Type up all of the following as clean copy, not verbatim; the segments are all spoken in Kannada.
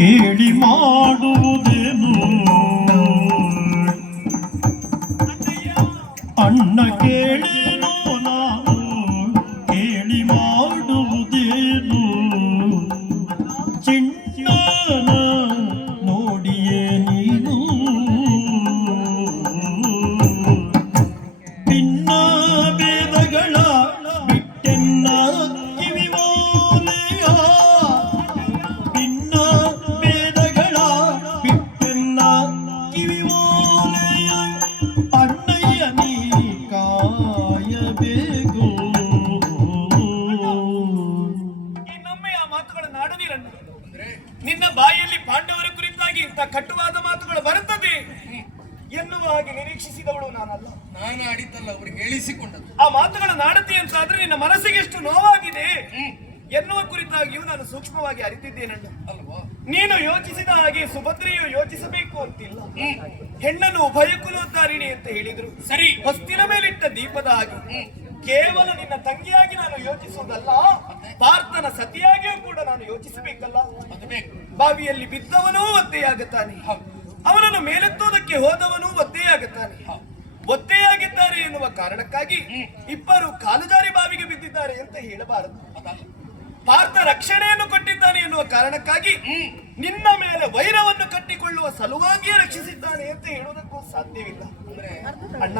ಕೇಳಿ ಮಾಡುವುದೇನು ಅಣ್ಣ ಕೇಳೇನೋ ನಾನು ಕೇಳಿ ಮಾಡುವುದೇನು ಚಿಣ್ಣನ ನೋಡಿಯೇ ನೀನು ಭಿನ್ನ ಭೇದಗಳ ಬಿಟ್ಟೆನ್ನ ಕಿವಿಮೋಲೆಯ ಭಿನ್ನ ಭೇದಗಳ ಬಿಟ್ಟೆನ್ನ ಕಿವಿಮೋಲೆಯ ಅಣ್ಣಯ್ಯ ನೀ ಕಾಯಬೇಕು. ಇನ್ನೊಮ್ಮೆ ಆ ಮಾತುಗಳನ್ನು ಆಡದಿರಣ್ಣ. ನಿನ್ನ ಬಾಯಲ್ಲಿ ಪಾಂಡವರ ಕುರಿತಾಗಿ ಇಂಥ ಕಟುವಾದ ಮಾತುಗಳು ಬರುತ್ತದೆ ಎನ್ನುವ ಹಾಗೆ ನಿರೀಕ್ಷಿಸಿದವಳು ನಾನಲ್ಲ. ನಾನು ಆಡಿದ್ದಲ್ಲ, ಅವರಿಗೆ ಹೇಳಿಸಿಕೊಂಡದ್ದು. ಆ ಮಾತುಗಳನ್ನು ಆಡುತ್ತಿ ಅಂತಾದ್ರೆ ನಿನ್ನ ಮನಸ್ಸಿಗೆ ಎಷ್ಟು ನೋವಾಗಿದೆ ಎನ್ನುವ ಕುರಿತಾಗಿಯೂ ನಾನು ಸೂಕ್ಷ್ಮವಾಗಿ ಅರಿತಿದ್ದೇನಣ್ಣ. ಅಲ್ವಾ? ನೀನು ಯೋಚಿಸಿದ ಹಾಗೆ ಸುಭದ್ರೆಯು ಯೋಚಿಸಬೇಕು ಅಂತಿಲ್ಲ. ಹೆಣ್ಣನ್ನು ಉಭಯಕುಲೋದ್ಧಾರಿಣಿ ಅಂತ ಹೇಳಿದ್ರು ಸರಿ. ಹೊಸ್ತಿನ ಮೇಲಿಟ್ಟ ದೀಪದ ಹಾಗೆ ಕೇವಲ ನಿನ್ನ ತಂಗಿಯಾಗಿ ನಾನು ಯೋಚಿಸುವುದಲ್ಲ, ಪಾರ್ಥನ ಸತಿಯಾಗಿಯೂ ಕೂಡ ನಾನು ಯೋಚಿಸಬೇಕಲ್ಲ. ಬಾವಿಯಲ್ಲಿ ಬಿದ್ದವನೂ ಒದ್ದೆಯಾಗುತ್ತಾನೆ, ಅವನನ್ನು ಮೇಲೆತ್ತುವುದಕ್ಕೆ ಹೋದವನೂ ಒದ್ದೆಯಾಗುತ್ತಾನೆ. ಒದ್ದೆಯಾಗಿದ್ದಾರೆ ಎನ್ನುವ ಕಾರಣಕ್ಕಾಗಿ ಇಬ್ಬರು ಕಾಲುಜಾರಿ ಬಾವಿಗೆ ಬಿದ್ದಿದ್ದಾರೆ ಅಂತ ಹೇಳಬಾರದು. ಪಾರ್ಥ ರಕ್ಷಣೆಯನ್ನು ಕೊಟ್ಟಿದ್ದಾನೆ ಎನ್ನುವ ಕಾರಣಕ್ಕಾಗಿ ನಿನ್ನ ಮೇಲೆ ವೈರವನ್ನು ಕಟ್ಟಿಕೊಳ್ಳುವ ಸಲುವಾಗಿಯೇ ರಕ್ಷಿಸಿದ್ದಾನೆ ಅಂತ ಹೇಳುವುದಕ್ಕೂ ಸಾಧ್ಯವಿಲ್ಲ. ಅಣ್ಣ,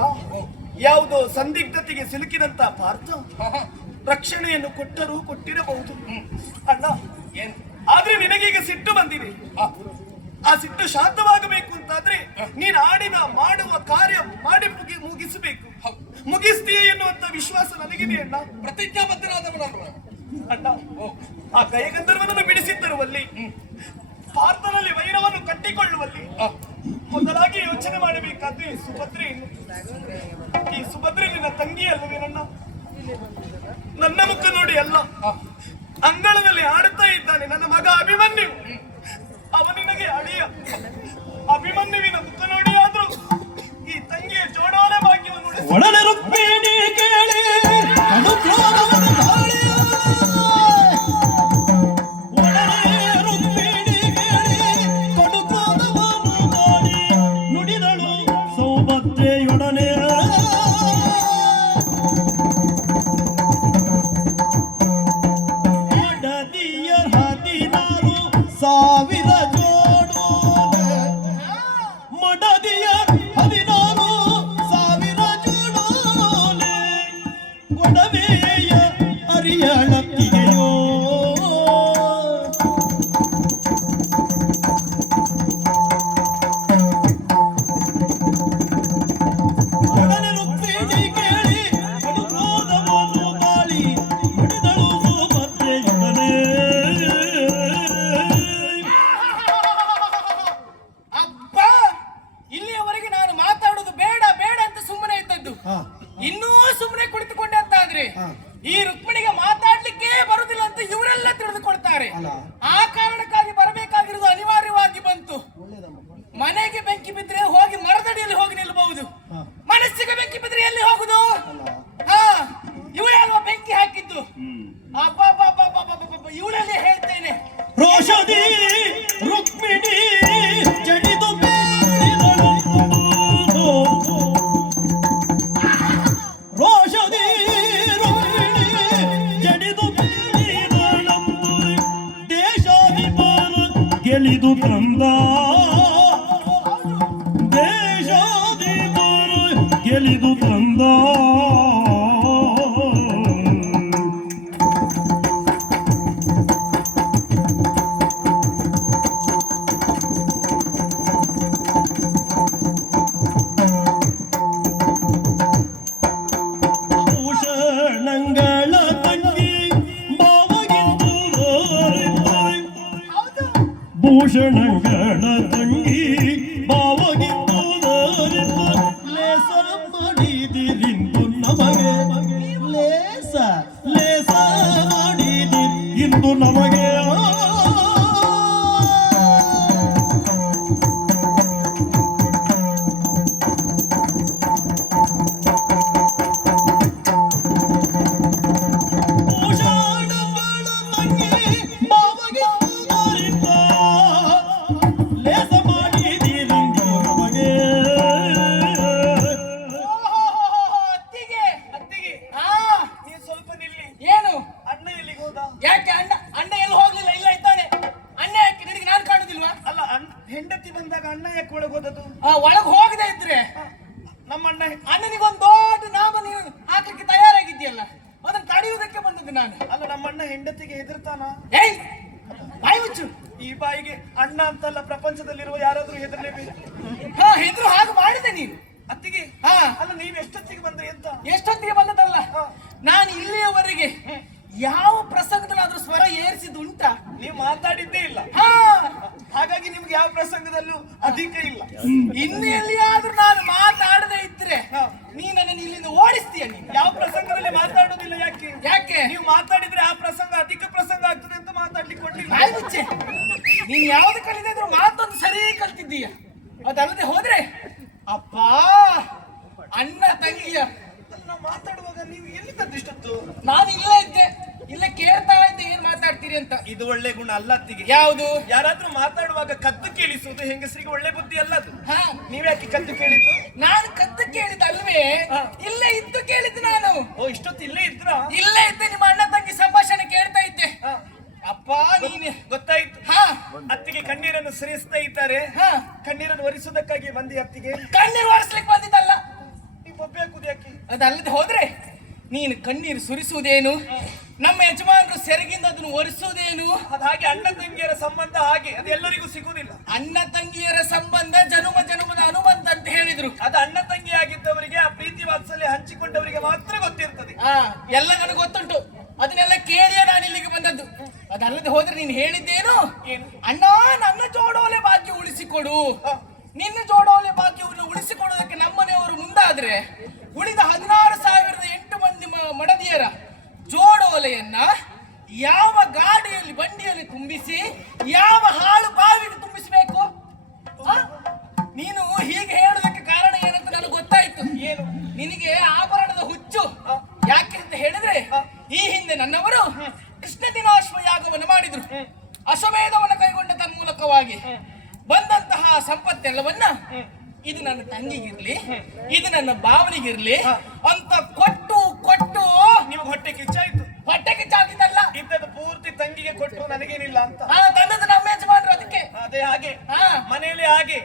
ಯಾವುದೋ ಸಂದಿಗ್ಧತೆಗೆ ಸಿಲುಕಿದಂತ ಪಾರ್ಥ ರಕ್ಷಣೆಯನ್ನು ಕೊಟ್ಟರೂ ಕೊಟ್ಟಿರಬಹುದು ಅಣ್ಣ. ಆದ್ರೆ ನಿನಗೀಗ ಸಿಟ್ಟು ಬಂದಿದೆ. ಆ ಸಿಟ್ಟು ಶಾಂತವಾಗಬೇಕು ಅಂತಾದ್ರೆ ನೀನು ಆಡಿನ ಮಾಡುವ ಕಾರ್ಯ ಮಾಡಿ ಮುಗಿಸಬೇಕು. ಮುಗಿಸ್ತೀಯ ಎನ್ನುವಂತ ವಿಶ್ವಾಸ ನನಗಿದೆ ಅಣ್ಣ. ಪ್ರತಿಜ್ಞಾಬದ್ಧರಾದವನಲ್ಲ ಅಣ್ಣ. ಆ ಕೈಗಂಧರ್ವನನ್ನು ಬಿಡಿಸಿದ್ದರುವಲ್ಲಿ, ಪಾರ್ಥನಲ್ಲಿ ವೈರವನ್ನು ಕಟ್ಟಿಕೊಳ್ಳುವಲ್ಲಿ ಮೊದಲಾಗಿ ಯೋಚನೆ ಮಾಡಬೇಕಾದ್ರೆ ಸುಭದ್ರೆಯನ್ನು. ಈ ಸುಭದ್ರೆ ನಿನ್ನ ತಂಗಿ ಅಲ್ಲವೇನಣ್ಣ? ನನ್ನ ಮುಖ ನೋಡಿ ಅಲ್ಲ, ಅಂಗಳದಲ್ಲಿ ಆಡುತ್ತಾ ಇದ್ದಾನೆ ನನ್ನ ಮಗ ಅಭಿಮನ್ಯು. ಅವನಿನಗೆ ಅಳಿಯ. ಅಭಿಮನ್ಯುವಿನ ಮುಖ ನೋಡಿ ಆದ್ರೂ ಈ ತಂಗಿಯ ಜೋಡಾನೆ ಭಾಗ್ಯವನ್ನು ಒಡನೆ ರುಕ್ಮಿಣಿ ಕೇಳಿ ಕಡುಕ್ರೋಧವನ್ನು ತಾಳಿ. ಒಡನೆ ರುಕ್ಮಿಣಿ ಕೇಳಿ ಕಡುಕ್ರೋಧವನ್ನು ತಾಳಿ ನುಡಿದಳು ಸೌಭದ್ರೆಯೊಡನೆ. ಮಡದಿಯ 16,000 ಜೋಡೋಲೆ, ಮಡದಿಯ 16,000 ಜೋಡೋಲೆ, ಒಡವೆಯ ಅರಿಯಳತ್ತಿಗೆಯೋ ಒಡನೆ ರುಕ್ಮಿಣಿ ಕೇಳಿ ಕಡುಕ್ರೋಧವನ್ನು ತಾಳಿ ನುಡಿದಳು ಸುಭದ್ರೆಯೊಡನೆ. ಅಬ್ಬ, ಇಲ್ಲಿಯವರೆಗೆ ನಾನು ಮಾತಾಡೋದು ಬೇಡ ಬೇಡ ಅಂತ ಸುಮ್ಮನೆ ಇದ್ದದ್ದು. ಇನ್ನೂ ಸುಮ್ಮನೆ ಕುಳಿತುಕೊಂಡೆ ಅಂತಾದ್ರೆ ಈ ರುಕ್ಮಿಣಿಗೆ ಮಾತಾಡ್ಲಿಕ್ಕೆ ಬರುದಿಲ್ಲ ಅಂತ ಇವರೆಲ್ಲ ತಿಳಿದುಕೊಳ್ತಾರೆ. ಆ ಕಾರಣಕ್ಕಾಗಿ ಬರಬೇಕಾಗಿರೋದು ಅನಿವಾರ್ಯವಾಗಿ ಬಂತು. ಮನೆಗೆ ಬೆಂಕಿ ಬಿದ್ರೆ ಹೋಗಿ ಮರದಡಿಯಲ್ಲಿ ಹೋಗಿ ನಿಲ್ಲಬಹುದು, ಮನಸ್ಸಿಗೆ ಬೆಂಕಿ ಬಿದ್ರೆ ಎಲ್ಲಿ ಹೋಗುದು? ಇವಳೇ ಅಲ್ವಾ ಬೆಂಕಿ ಹಾಕಿದ್ದು? ಇವಳಲ್ಲಿ ಹೇಳ್ತೇನೆ. ರೋಷದಿ ರುಕ್ಮಿಣಿ ಜಡಿದು ಬೇಡಿದಳು, ರೋಷದಿ ರುಕ್ಮಿಣಿ ಜಡಿದು ಬೇಡಿದಳು, ದೇಶಾಧಿಪರ ಗೆಲಿದು ತಂದ, ದೇಶಾಧಿಪರ ಗೆಲಿದು ತಂದ. ಭೂಷಣಂಗಳ ತಂಗಿ ಬಾವಗಿಂದು ಭೂಷಣಗಳ ತಂಗಿ ಬಾವಗಿಂದು ಲೇಸ ಮಾಡಿದಿರಿಂದು ನಮಗೆ, ಲೇಸ ಲೇಸ ಮಾಡಿದಿ ಇಂದು ನಮಗೆ. ಭೂಷಣಗಳ ತಂಗಿ ಬಾವಗಿಂದು ಅಣ್ಣ ಯಾಕೆ ಒಳಗೆ ಹೋದದ್ದು? ಒಳಗ್ ಹೋಗದೆ ಇದ್ರೆ ನಮ್ಮ ಅಣ್ಣ ಅಣ್ಣನಿಗೊಂದು ದೊಡ್ಡ ನಾಮ ನೀನು ಹಾಕಲಿಕ್ಕೆ ತಯಾರಾಗಿದ್ಯಲ್ಲ, ಅದನ್ನ ತಡೆಯುವುದಕ್ಕೆ ಬಂದದ್ದು ನಾನು. ಅಲ್ಲ, ನಮ್ಮ ಅಣ್ಣ ಹೆಂಡತಿಗೆ ಹೆದರ್ತಾನ? ಏಯ್ ಬಾಯಿ ಮುಚ್ಚು. ಈ ಬಾಯಿಗೆ ಅಣ್ಣ ಅಂತಲ್ಲ, ಪ್ರಪಂಚದಲ್ಲಿರುವ ಯಾರಾದ್ರೂ ಹೆದರ್ಲೇಬೇಕು. ಹೆದ್ರು ಹಾಗೆ ಮಾಡಿದೆ ನೀನು. ಅತ್ತಿಗೆ ಹಾ, ಅಲ್ಲ, ನೀವ್ ಎಷ್ಟೊತ್ತಿಗೆ ಬಂದ್ರಿ ಅಂತ? ಎಷ್ಟೊತ್ತಿಗೆ ಬಂದದಲ್ಲ, ನಾನು ಇಲ್ಲಿಯವರೆಗೆ ಯಾವ ಪ್ರಸಂಗದಲ್ಲಾದ್ರೂ ಸ್ವರ ಏರಿಸಿದ್ದು ಉಂಟಾ? ನೀವು ಮಾತಾಡಿದ್ದೇ ಇಲ್ಲ, ಹಾ, ಹಾಗಾಗಿ ನಿಮ್ಗೆ ಯಾವ ಪ್ರಸಂಗದಲ್ಲೂ ಅಧಿಕ ಇಲ್ಲ. ಇನ್ನು ಎಲ್ಲಿಯಾದ್ರೂ ನಾನು ಮಾತಾಡದೆ ಇದ್ರೆ ನೀ ನನ್ನನ್ನು ಇಲ್ಲಿಂದ ಓಡಿಸ್ತೀಯ. ನೀನು ಯಾವ ಪ್ರಸಂಗದಲ್ಲಿ ಮಾತಾಡೋದಿಲ್ಲ, ಯಾಕೆ? ಯಾಕೆ? ನೀವು ಮಾತಾಡಿದ್ರೆ ಆ ಪ್ರಸಂಗ ಅಧಿಕ ಪ್ರಸಂಗ ಆಗ್ತದೆ ಅಂತ ಮಾತಾಡ್ಲಿಕ್ಕೆ ಕೊಡ್ಲಿಲ್ಲ. ಬಾಯಿ ಮುಚ್ಚೆ. ನೀನ್ ಯಾವ್ದು ಕಲಿತಿದ್ರು ಮಾತೊಂದು ಸರಿ ಕಲ್ತಿದ್ದೀಯ. ಅದಲ್ಲದೆ ಹೋದ್ರೆ ಅಪ್ಪ ಅಣ್ಣ ತಂಗಿಯ ನಾವು ಮಾತಾಡುವಾಗ ನೀವು ಎಲ್ಲಿ ತಂದಿಷ್ಟೊತ್ತು? ನಾನು ಇಲ್ಲೇ ಇದ್ದೆ, ಇಲ್ಲೇ ಕೇಳ್ತಾ ಇದ್ದೆ ಏನ್ ಮಾತಾಡ್ತೀರಿ ಅಂತ. ಇದು ಒಳ್ಳೆ ಗುಣ ಅಲ್ಲ ಅತ್ತಿಗೆ. ಯಾವುದು? ಯಾರಾದ್ರೂ ಮಾತಾಡುವಾಗ ಕದ್ದು ಕೇಳಿಸುವುದು ಹೆಂಗಸರಿಗೆ ಒಳ್ಳೆ ಬುದ್ಧಿ ಅಲ್ಲ ಅದು. ಹಾ, ನೀವ್ಯಾಕೆ ಕದ್ದು ಕೇಳಿದ್ದು? ನಾನು ಕದ್ದು ಕೇಳಿದಲ್ವೇ, ಇಲ್ಲೇ ಇದ್ದು ಕೇಳಿದ್ದು ನಾನು. ಓ, ಇಷ್ಟೊತ್ತು ಇಲ್ಲೇ ಇದ್ರ? ಇಲ್ಲೇ ಇದ್ದೆ, ನಿಮ್ಮ ಅಣ್ಣ ತಂಗಿ ಸಂಭಾಷಣೆ ಕೇಳ್ತಾ ಇದ್ದೆ. ಅಪ್ಪ ನೀನೆ ಗೊತ್ತಾಯ್ತು. ಹಾ, ಅತ್ತಿಗೆ ಕಣ್ಣೀರನ್ನು ಸುರಿಸ್ತಾ ಇದ್ದಾರೆ. ಹಾ, ಕಣ್ಣೀರನ್ನು ಒರೆಸುವುದಕ್ಕಾಗಿ ಬಂದಿ ಅತ್ತಿಗೆ? ಕಣ್ಣೀರು ಒರೆಸ್ಲಿಕ್ಕೆ ಬಂದಿದ್ದಲ್ಲ. ನೀವು ಬೊಬ್ಬೆ ಹಾಕುದು ಯಾಕೆ? ಅದಲ್ಲದೆ ಹೋದ್ರೆ ನೀನು ಕಣ್ಣೀರು ಸುರಿಸುವುದೇನು, ನಮ್ಮ ಯಜಮಾನರು ಸೆರಗಿಂದ ಅದನ್ನು ಒರೆಸುವುದೇನು? ಅದ ಹಾಗೆ ಅಣ್ಣ ತಂಗಿಯರ ಸಂಬಂಧ ಹಾಗೆ, ಅದು ಎಲ್ಲರಿಗೂ ಸಿಗುವುದಿಲ್ಲ. ಅಣ್ಣ ತಂಗಿಯರ ಸಂಬಂಧ ಜನುಮ ಜನುಮದ ಅನುಬಂಧ ಅಂತ ಹೇಳಿದ್ರು. ಅದು ಅಣ್ಣ ತಂಗಿ ಆಗಿದ್ದವರಿಗೆ, ಆ ಪ್ರೀತಿ ವಾತ್ಸಲ್ಯ ಹಂಚಿಕೊಂಡವರಿಗೆ ಮಾತ್ರ ಗೊತ್ತಿರ್ತದೆ. ಎಲ್ಲ ನನಗೆ ಗೊತ್ತುಂಟು, ಅದನ್ನೆಲ್ಲ ಕೇಳಿಯೇ ನಾನು ಇಲ್ಲಿಗೆ ಬಂದದ್ದು. ಅದಲ್ಲದೆ ಹೋದ್ರೆ ನೀನು ಹೇಳಿದ್ದೇನು, ಅಣ್ಣ ನನ್ನ ಜೋಡೋಲೆ ಭಾಗ್ಯ ಉಳಿಸಿಕೊಡು, ನಿನ್ನ ಜೋಡೋಲೆ ಭಾಗ್ಯವನ್ನು ಉಳಿಸಿಕೊಡೋದಕ್ಕೆ ನಮ್ಮನೆಯವರು ಮುಂದಾದ್ರೆ ಉಳಿದ 16,008 ಮಂದಿ ಮಡದಿಯರ ಜೋಡೋಲೆಯನ್ನ ಯಾವ ಗಾಡಿಯಲ್ಲಿ ಬಂಡಿಯಲ್ಲಿ ತುಂಬಿಸಿ ಯಾವ ಹಾಳು ಬಾವಿಗೆ ತುಂಬಿಸಬೇಕು? ನೀನು ಹೀಗೆ ಹೇಳೋದಕ್ಕೆ ಕಾರಣ ಏನಂತ ನನಗೆ ಗೊತ್ತಾಯ್ತು. ಏನು? ನಿನಗೆ ಆಭರಣದ ಹುಚ್ಚು. ಯಾಕೆ ಅಂತ ಹೇಳಿದ್ರೆ, ಈ ಹಿಂದೆ ನನ್ನವರು ಕೃಷ್ಣ ದಿನಾಶ್ವ ಯಾಗವನ್ನು ಮಾಡಿದ್ರು. ಅಶ್ವಮೇಧವನ್ನು ಕೈಗೊಂಡ ತನ್ಮೂಲಕವಾಗಿ ಬಂದಂತಹ ಸಂಪತ್ತೆಲ್ಲವನ್ನ ಇದು ನನ್ನ ತಂಗಿಗಿರ್ಲಿ, ಇದು ನನ್ನ ಭಾವನಿಗಿರ್ಲಿ ಅಂತ ಕೊಟ್ಟು ಕೊಟ್ಟು ನಿಮ್ಗೆ ಹೊಟ್ಟೆ ಕಿಚ್ಚಾಯ್ತು. ಹೊಟ್ಟೆ ಕಿಚ್ಚಾಗಿದ್ದಲ್ಲ, ಇದ್ದದ್ದು ಪೂರ್ತಿ ತಂಗಿಗೆ ಕೊಟ್ಟು ನನಗೇನಿಲ್ಲ ಅಂತ. ತಂದದ್ದು ನಮ್ಮ ಯಜಮಾನ್ರು. ಅದಕ್ಕೆ ಅದೇ ಹಾಗೆ ಮನೆಯಲ್ಲಿ ಹಾಗೆ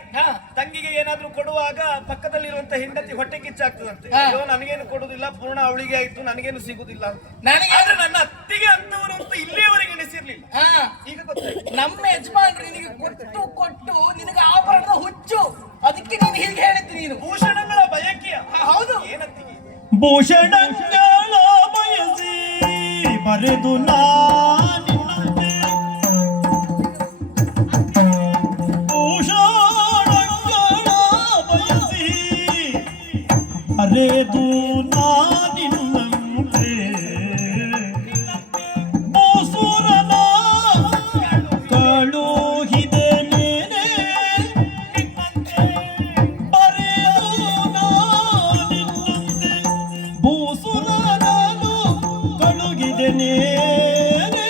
ತಂಗಿಗೆ ಏನಾದ್ರೂ ಕೊಡುವಾಗ ಪಕ್ಕದಲ್ಲಿರುವಂತ ಹೆಂಡತಿ ಹೊಟ್ಟೆ ಕಿಚ್ಚಾಗ್ತದಂತೆ. ಅಯ್ಯೋ, ನನಗೇನು ಕೊಡುದಿಲ್ಲ, ಪೂರ್ಣ ಅವಳಿಗೆ ಆಯ್ತು, ನನಗೇನು ಸಿಗುದಿಲ್ಲ ಅಂತ. ನನಗೆ ಆದ್ರೆ ನನ್ನ ಅತ್ತಿಗೆ ಅಂತವರು ಅಂತ ಇಲ್ಲಿಯವರೆಗೆ ಎಣಿಸಿರ್ಲಿಲ್ಲ. ಈಗ ಗೊತ್ತಾಯ್ತು. ನಮ್ಮ ಯಜಮಾನ್ರು ನಿನಗೆ ಕೊಟ್ಟು ಕೊಟ್ಟು ನಿನಗೆ ಆಭರಣದ ಹುಚ್ಚು. ಅದಕ್ಕೆ ನೀನು ಹೀಗೆ ಹೇಳಿದ್ದು. ನೀನು ಭೂಷಣಗಳ ಬಯಕೆಯ? ಹೌದು. ಏನತ್ತಿಗೆ? ಭೂಷಣಗಳ ಬಯಸಿ ಬರೆದು ನಾನಿನ್ನಂತೆ, ಭೂಷಣಗಳ ಬಯಸಿ ಬರೆದು ನಾನಿನ್ನಂತೆ, ಮೋಸುರನ ಕಳುಹಿದೆ ನೇನೆ ಬರೆದು ನಾನಿನ್ನಂತೆ, ಭೂಸುರನನು ಕಳುಹಿದೆ ನೇನೆ.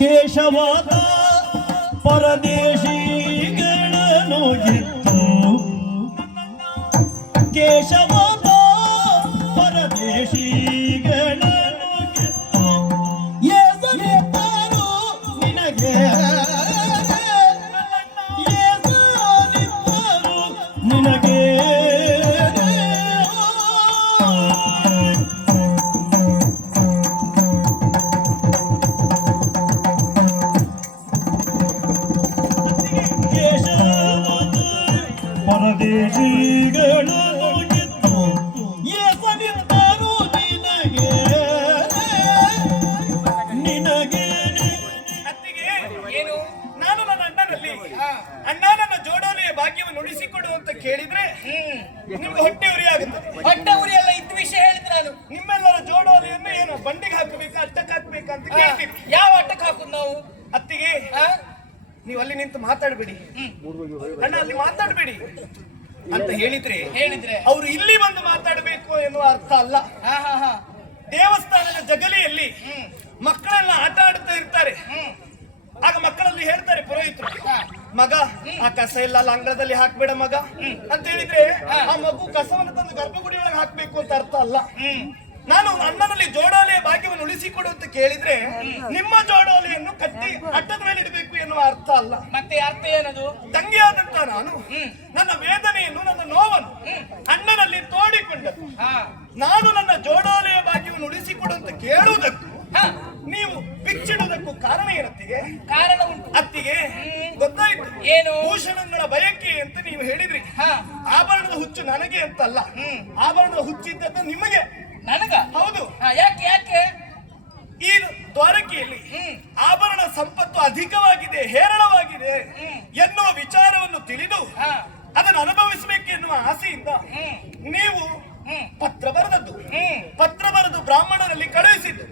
ಕೇಶವಾದ ಪರದೇಶಿಗಳನ್ನು ಎತ್ತು, ಕೇಶವಾದ ಪರದೇಶಿಗಳನ್ನು ಎತ್ತು, ಏಸಲಿಬ್ಬರು ನಿನಗೆ, ಏಸಲಿಬ್ಬರು ನಿನಗೆ. ಪರದೇಶಿಗಳನ್ನು ಎತ್ತು, ಏಸಲಿಬ್ಬರು ನಿನಗೆ, ನಿನಗೆ. ಅತ್ತಿಗೆ, ಏನು? ನಾನು ನನ್ನ ಅಣ್ಣನಲ್ಲಿ ಅಣ್ಣ ನನ್ನ ಜೋಡೋಲೆಯ ಭಾಗ್ಯವನ್ನು ಉಳಿಸಿಕೊಡು ಅಂತ ಕೇಳಿದ್ರೆ ನಿಮ್ಗೆ ಹೊಟ್ಟೆ ಉರಿ ಆಗುತ್ತದೆ. ಹೊಟ್ಟೆ ಉರಿ ಎಲ್ಲ ಇದ್ದ ವಿಷಯ ಹೇಳಿದ್ರೆ ನಾನು ನಿಮ್ಮೆಲ್ಲರ ಜೋಡೋಲೆಯನ್ನು ಏನು ಬಂಡಿಗೆ ಹಾಕಬೇಕಾ, ಅಟ್ಟಕ್ಕೆ ಹಾಕ್ಬೇಕಾ ಅಂತ ಕೇಳ್ತೀನಿ. ಯಾವ ಅಟ್ಟಕ್ಕೆ ಹಾಕುದು ನಾವು? ಅತ್ತಿಗೆ, ನೀವು ಅಲ್ಲಿ ನಿಂತು ಮಾತಾಡಬೇಡಿ, ಅಣ್ಣ ಅಲ್ಲಿ ಮಾತಾಡಬೇಡಿ ಅಂತ ಹೇಳಿದ್ರೆ ಅವರು ಇಲ್ಲಿ ಬಂದು ಮಾತಾಡಬೇಕು ಎನ್ನುವ ಅರ್ಥ ಅಲ್ಲ. ದೇವಸ್ಥಾನದ ಜಗಲಿಯಲ್ಲಿ ಮಕ್ಕಳೆಲ್ಲ ಆಟ ಆಡುತ್ತಾ ಇರ್ತಾರೆ. ಆಗ ಮಕ್ಕಳಲ್ಲಿ ಅಲ್ಲಿ ಹೇಳ್ತಾರೆ ಪುರೋಹಿತರು, ಮಗ ಆ ಕಸ ಎಲ್ಲ ಅಂಗಳದಲ್ಲಿ ಹಾಕ್ಬೇಡ ಮಗ ಅಂತ ಹೇಳಿದ್ರೆ ಆ ಮಗು ಕಸವನ್ನು ತಂದು ಗರ್ಭಗುಡಿಯೊಳಗೆ ಹಾಕ್ಬೇಕು ಅಂತ ಅರ್ಥ ಅಲ್ಲ. ನಾನು ಅಣ್ಣನಲ್ಲಿ ಜೋಡಾಲೆಯ ಭಾಗ್ಯವನ್ನು ಉಳಿಸಿಕೊಡು ಅಂತ ಕೇಳಿದ್ರೆ ನಿಮ್ಮ ಜೋಡಾಲೆಯನ್ನು ಕಟ್ಟಿ ಅಟ್ಟದ ಮೇಲೆ ಇಡಬೇಕು ಎನ್ನುವ ಅರ್ಥ ಅಲ್ಲ. ಮತ್ತೆ ಅರ್ಥ ಏನದು? ತಂಗಿಯಾದಂತ ನಾನು ನನ್ನ ವೇದನೆಯನ್ನು, ನನ್ನ ನೋವನ್ನು ಅಣ್ಣನಲ್ಲಿ ತೋಡಿಕೊಂಡದ್ದು. ನಾನು ನನ್ನ ಜೋಡಾಲೆಯ ಭಾಗ್ಯವನ್ನು ಉಳಿಸಿಕೊಡು ಅಂತ ಕೇಳುವುದಕ್ಕೂ ನೀವು ಬಿಚ್ಚಿಡುವುದಕ್ಕೂ ಕಾರಣ ಏನತ್ತಿಗೆ? ಕಾರಣ ಉಂಟು ಅತ್ತಿಗೆ. ಗೊತ್ತಾಯ್ತು ಏನು? ಭೂಷಣಗಳ ಬಯಕೆ ಅಂತ ನೀವು ಹೇಳಿದ್ರಿ. ಆಭರಣದ ಹುಚ್ಚು ನನಗೆ ಅಂತಲ್ಲ, ಆಭರಣದ ಹುಚ್ಚಿದ್ದದ್ದು ನಿಮಗೆ. ನನಗ? ಹೌದು. ಯಾಕೆ ಯಾಕೆ? ಈ ದ್ವಾರಕೆಯಲ್ಲಿ ಆಭರಣ ಸಂಪತ್ತು ಅಧಿಕವಾಗಿದೆ, ಹೇರಳವಾಗಿದೆ ಎನ್ನುವ ವಿಚಾರವನ್ನು ತಿಳಿದು ಅದನ್ನು ಅನುಭವಿಸಬೇಕು ಎನ್ನುವ ಆಸೆಯಿಂದ ನೀವು ಪತ್ರ ಬರೆದದ್ದು. ಪತ್ರ ಬರೆದು ಬ್ರಾಹ್ಮಣರಲ್ಲಿ ಕಳುಹಿಸಿದ್ದು.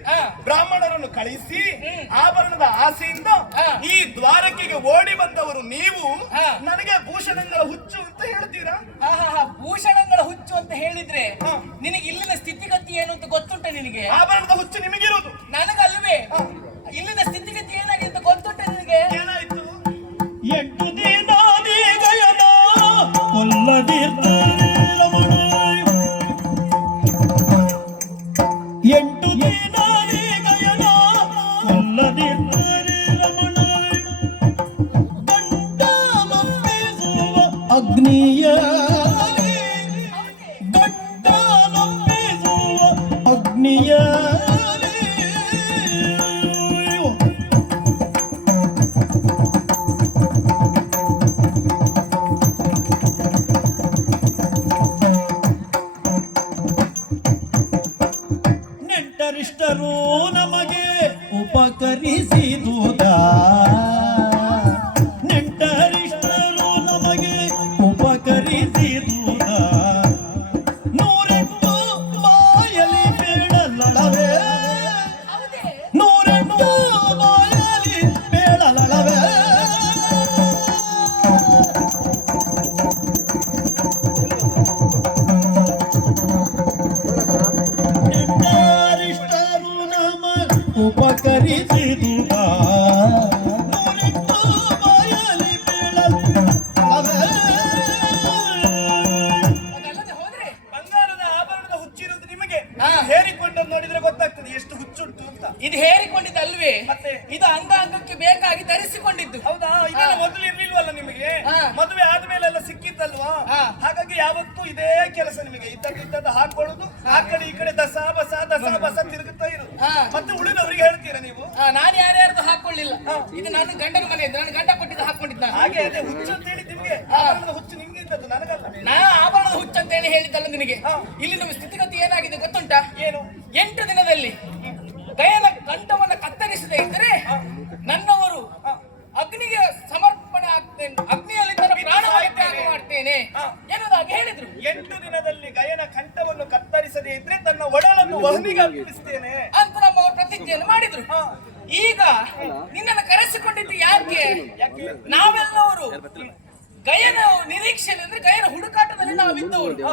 ಬ್ರಾಹ್ಮಣರನ್ನು ಕಳಿಸಿ ಆಭರಣದ ಆಸೆಯಿಂದ ಈ ದ್ವಾರಕೆಗೆ ಓಡಿ ಬಂದವರು ನೀವು ನನಗೆ ಭೂಷಣಗಳ ಹುಚ್ಚು ಅಂತ ಹೇಳ್ತೀರಾ? ಭೂಷಣಗಳ ಹುಚ್ಚು ಅಂತ ಹೇಳಿದ್ರೆ ನಿನಗೆ ಇಲ್ಲಿನ ಸ್ಥಿತಿಗತಿ ಏನು ಅಂತ ಗೊತ್ತುಂಟ ನಿನಗೆ? ಆಭರಣದ ಹುಚ್ಚು ನಿಮಗಿರುವುದು, ನನಗಲ್ವೇ? ಇಲ್ಲಿನ ಸ್ಥಿತಿಗತಿ ಏನಾಗಿದೆ ಅಂತ ಗೊತ್ತುಂಟ ನಿನಗೆ? ಏನಾಯ್ತು? 8 ದಿನಾದಿ ಗಯನ ಕೊಲ್ಲದಿರ್ತಾರೆ ರಮಣ. 8 ದಿನಾದಿ ಗಯನ ಕೊಲ್ಲದಿರ್ತಾರೆ ರಮಣ. ಗಂಡ ನಂಬಿಸುವ ಅಗ್ನಿಯ, ಗಂಡ ನಂಬಿಸುವ ಅಗ್ನಿಯ. ನೆಂಟರಿಷ್ಟರು ನಮಗೆ ಉಪಕರಿಸಿದುದ, ನೆಂಟರಿಷ್ಟರು ನಮಗೆ ಉಪಕರಿಸಿದುದ. 108 ಬಾಯಲಿ ಬೇಡಲಳವೇ, 108 ಬಾಯಲಿ ಬೇಡಲಳವೇ. ನೆಂಟರಿಷ್ಟರು ನಮ ಉಪಕರಿಸಿದುದ, 108 ಬಾಯಲಿ ಬೇಡಲಳವೇ. ಅದಲ್ಲದೆ ಹೋದ್ರೆ ಬಂಗಾರದ ಆಭರಣದ ಹುಚ್ಚಿರುವುದು ನಿಮಗೆ. ಹೇರಿಕೊಂಡದ್ದು ನೋಡಿದ್ರೆ ಗೊತ್ತಾಗ್ತದೆ ಎಷ್ಟು ಹುಚ್ಚುಂಟು ಅಂತ. ಇದು ಹೇರಿಕೊಂಡಿದ್ದಲ್ವೇ? ಮತ್ತೆ? ಇದು ಅಂಗ ಅಂಗಕ್ಕೆ ಬೇಕಾಗಿ ಧರಿಸಿಕೊಂಡಿದ್ದು. ಹೌದಾ? ಇದೆಲ್ಲ ಮೊದಲು ಇರ್ಲಿಲ್ವಲ್ಲ ನಿಮಗೆ? ಮದುವೆ ಆದ್ಮೇಲೆಲ್ಲ ಸಿಕ್ಕಿತ್ತಲ್ವಾ? ಹಾಗಾಗಿ ಯಾವತ್ತೂ ಇದೇ ಕೆಲಸ ನಿಮಗೆ. ಇದ್ದದ್ದು ಹಾಕೊಳ್ಳುದು, ಆ ಕಡೆ ಈ ಕಡೆ ದಸ ಬಸ ತಿರುಗುತ್ತಾ ಇರುದು. ಮತ್ತೆ ಉಳಿದವರಿಗೆ ಹೇಳ್ತೀರಾ ನೀವು? ನಾನು ಯಾರ್ಯಾರ್ದು ಹಾಕೊಳ್ಳಿಲ್ಲ. ಇದು ನನ್ನ ಗಂಡನ ಮನೆ, ನನ್ನ ಗಂಡ ಕೊಟ್ಟಿದ್ದು ಹಾಕೊಂಡಿದ್ದ. ಹಾಗೆ ಅದೇ ಹುಚ್ಚು ಅಂತ ಹೇಳಿ ನಿಮ್ಗೆ. ಆಭರಣದ ಹುಚ್ಚು ನಿಮ್ಗೆ ಇದ್ದದ್ದು, ನನಗಲ್ಲ. ನಾ ಆಭರಣದ ಹುಚ್ಚು ಅಂತ ಹೇಳಿ ಹೇಳಿದ್ದಲ್ಲ ನಿನಗೆ. ಇಲ್ಲಿ ನಮ್ಮ ಸ್ಥಿತಿಗತಿ ಏನಾಗಿದೆ ಗೊತ್ತುಂಟಾ? ಏನು? 8 ದಿನದಲ್ಲಿ ಗಯನ ಕಂಠವನ್ನು ಕತ್ತರಿಸದೇ ಇದ್ದರೆ ನನ್ನವರು ಅಗ್ನಿಗೆ ಸಮರ್ಪಣೆ ಆಗ್ತೇನೆ, ಅಗ್ನಿಯಲ್ಲಿ ತನ್ನ ಪ್ರಾಣವನ್ನು ತ್ಯಾಗ ಮಾಡ್ತೇನೆ ಎನ್ನುವುದಾಗಿ ಹೇಳಿದ್ರು. 8 ದಿನದಲ್ಲಿ ಗಯನ ಕಂಠವನ್ನು ಕತ್ತರಿಸದೇ ಇದ್ರೆ ತನ್ನ ಒಡಲನ್ನು ವಹನಿಗೆ ಅರ್ಪಿಸ್ತೇನೆ ಅಂತ ನಮ್ಮವರು ಪ್ರತಿಜ್ಞೆಯನ್ನು ಮಾಡಿದ್ರು. ಈಗ ನಿನ್ನನ್ನು ಕರೆಸಿಕೊಂಡಿದ್ದು ಯಾಕೆ? ನಾವೆಲ್ಲವರು ಗಯನ ನಿರೀಕ್ಷೆಯಲ್ಲಿ ಅಂದ್ರೆ ಗಯನ ಹುಡುಕಾಟದಲ್ಲಿ ನಾವಿದ್ದವರು.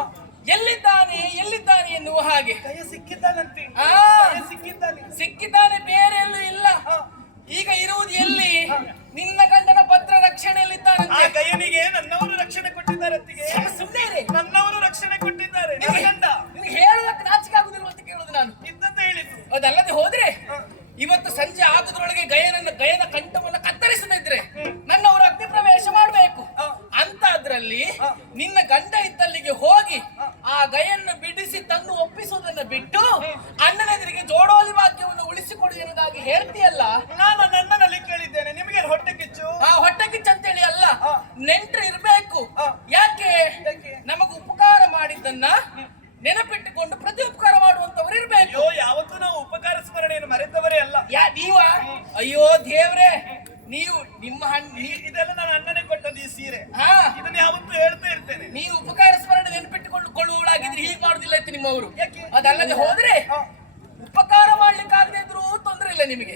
ಎಲ್ಲಿದ್ದಾನೆ ಎಲ್ಲಿದ್ದಾನೆ ಎನ್ನುವ ಹಾಗೆ. ಗಯ ಸಿಕ್ಕಿದ್ದಾನಂತೆ. ಸಿಕ್ಕಿದ್ದಾನೆ, ಬೇರೆ ಎಲ್ಲೂ ಇಲ್ಲ. ಈಗ ಇರುವುದು ಎಲ್ಲಿ? ನಿನ್ನ ಗಂಡನ ಭದ್ರ ರಕ್ಷಣೆಯಲ್ಲಿದ್ದಾನೆ. ಆ ಗಯನಿಗೆ ನನ್ನವರು ರಕ್ಷಣೆ ಕೊಟ್ಟಿದ್ದಾರೆ. ಸುಮ್ಮನೆ ನನ್ನವರು ರಕ್ಷಣೆ ಕೊಟ್ಟಿದ್ದಾರೆ. ನನ್ನ ಗಂಡ ನಿನಗೆ ಹೇಳುವುದಕ್ಕೆ ನಾಚಿಕೆ ಆಗುದಿಲ್ಲ ಅಂತ ಕೇಳುದು ನಾನು. ಇದ್ದಂತ ಹೇಳಿತು. ಅದಲ್ಲದೆ ಹೋದ್ರೆ ಇವತ್ತು ಸಂಜೆ ಆಗುದ್ರೊಳಗೆ ಗಯನ ಕಂಠವನ್ನು ಕತ್ತರಿಸದಿದ್ರೆ ನನ್ನವರು ಅಗ್ನಿ ಪ್ರವೇಶ ಮಾಡಬೇಕು ಅಂತ. ಅದ್ರಲ್ಲಿ ನಿನ್ನ ಗಂಡ ಇದ್ದಲ್ಲಿಗೆ ಹೋಗಿ ಆ ಗಯನ್ನು ಬಿಡಿಸಿ ತಂದು ಒಪ್ಪಿಸುವುದನ್ನು ಬಿಟ್ಟು ಅಣ್ಣನೆದುರಿಗೆ ಜೋಡೋಲಿ ಭಾಗ್ಯವನ್ನು ಉಳಿಸಿಕೊಡು ಎನ್ನುವುದಾಗಿ ಹೇಳ್ತೀಯಲ್ಲ. ನಾನು ನನ್ನಲ್ಲಿ ಕೇಳಿದ್ದೇನೆ, ನಿಮಗೆ ಹೊಟ್ಟೆ ಕಿಚ್ಚು? ಹೊಟ್ಟೆ ಕಿಚ್ಚು ಅಂತೇಳಿ ಅಲ್ಲ, ನೆಂಟ್ರು ಇರ್ಬೇಕು. ಯಾಕೆ? ನಮಗ ಉಪಕಾರ ಮಾಡಿದ್ದನ್ನ ನೆನಪಿಟ್ಟುಕೊಂಡು ಪ್ರತಿ ಉಪಕಾರ ಮಾಡುವಂತವರು ಇರ್ಬೇಕು. ಯಾವತ್ತೂ ನಾವು ಉಪಕಾರ ಸ್ಮರಣೆಯನ್ನು ಮರೆತವರೇ ಅಲ್ಲ. ನೀವ? ಅಯ್ಯೋ ದೇವ್ರೆ, ನೀವು ನಿಮ್ಮ ಇದೆಲ್ಲ ನನ್ನ ಅಣ್ಣನೇ ಕೊಟ್ಟದ್ದು ಈ ಸೀರೆ. ಇದನ್ನ ಯಾವತ್ತೂ ಹೇಳ್ತಾ ಇರ್ತೇನೆ. ನೀವು ಉಪಕಾರ ಸ್ಮರಣೆ ನೆನಪಿಟ್ಟುಕೊಳ್ಳುವಳಾಗಿದ್ರೆ ಹೀಗೆ ಮಾಡುದಿಲ್ಲ ಇತ್ತು ನಿಮ್ಮವರು. ಅದಲ್ಲದೆ ಹೋದ್ರೆ ಉಪಕಾರ ಮಾಡ್ಲಿಕ್ಕಾಗದೆ ಇದ್ರು ತೊಂದರೆ ಇಲ್ಲ ನಿಮಗೆ.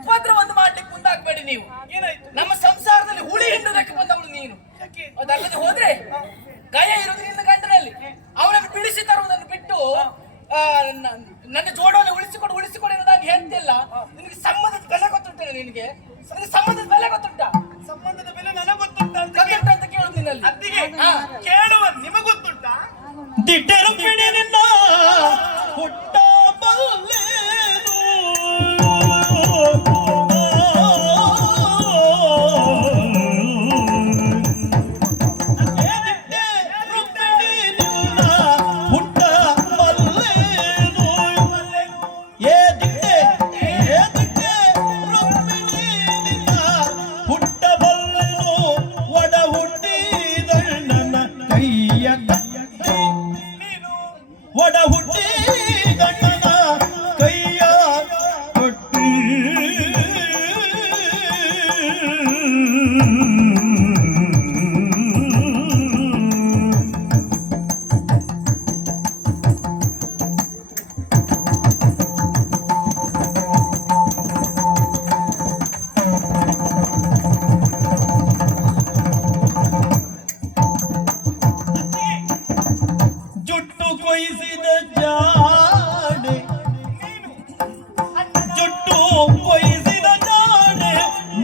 ಉಪದ್ರವನ್ನು ಮಾಡ್ಲಿಕ್ಕೆ ಮುಂದಾಗಬೇಡಿ ನೀವು. ಏನಾಯ್ತು? ನಮ್ಮ ಸಂಸಾರದಲ್ಲಿ ಹುಳಿ ಹಿಂಡುದಕ್ಕೆ ಬಂದವಳು ನೀನು. ಅದಲ್ಲದೆ ಹೋದ್ರೆ ಗಯ ಇರುವುದು ನಿನ್ನ ಗಂಡನಲ್ಲಿ. ಅವನನ್ನು ಬಿಡಿಸಿ ತರುವುದನ್ನು ಬಿಟ್ಟು ನನ್ನ ಜೋಡೋಲೆ ಉಳಿಸಿಕೊಡು ಎನ್ನುವುದಾಗಿ ಹೇಳ್ತಿಲ್ಲ. ನಿನಗೆ ಸಂಬಂಧದ ಬೆಲೆ ಗೊತ್ತುಂಟೆ ನಿನಗೆ ಅಂದ್ರೆ ಸಂಬಂಧದ ಬೆಲೆ ಗೊತ್ತುಂಟಾ? ಸಂಬಂಧದ ಬೆಲೆ ನನಗೆ ಗೊತ್ತುಂಟ ಅಂತ ಗೊತ್ತುಂಟಾ ಅಂತ ಕೇಳುದು ನಿನ್ನಲ್ಲಿ. ಅತ್ತಿಗೆ ಕೇಳುವ ನಿಮಗೆ ಗೊತ್ತುಂಟಾ? ದಿಟ್ಟೆ ರುಕ್ಮಿಣಿ ನಿನ್ನ ಹುಟ್ಟ ಬಲ್ಲೇನು ದಿಟ್ಟೆ ರುಕ್ಮಿಣಿ ನಿನ್ನ ಹುಟ್ಟ ಬಲ್ಲೇನು ಏ ದಿಟ್ಟೆ ರುಕ್ಮಿಣಿ ನಿನ್ನ ಹುಟ್ಟ ಬಲ್ಲೇನು ಒಡ ಹುಟ್ಟಿದಣ್ಣನ ಕೈಯ ಒಡ ಹುಟ್ಟಿ ಗಣ್ಣನ ಕೈಯ ಕೊಟ್ಟಿ ಜುಟ್ಟು ಕೊಯ್ಸಿದ ಜಾಡೆ ಜುಟ್ಟು ಕೊಯ್ಸಿದ ಜಾಡೆ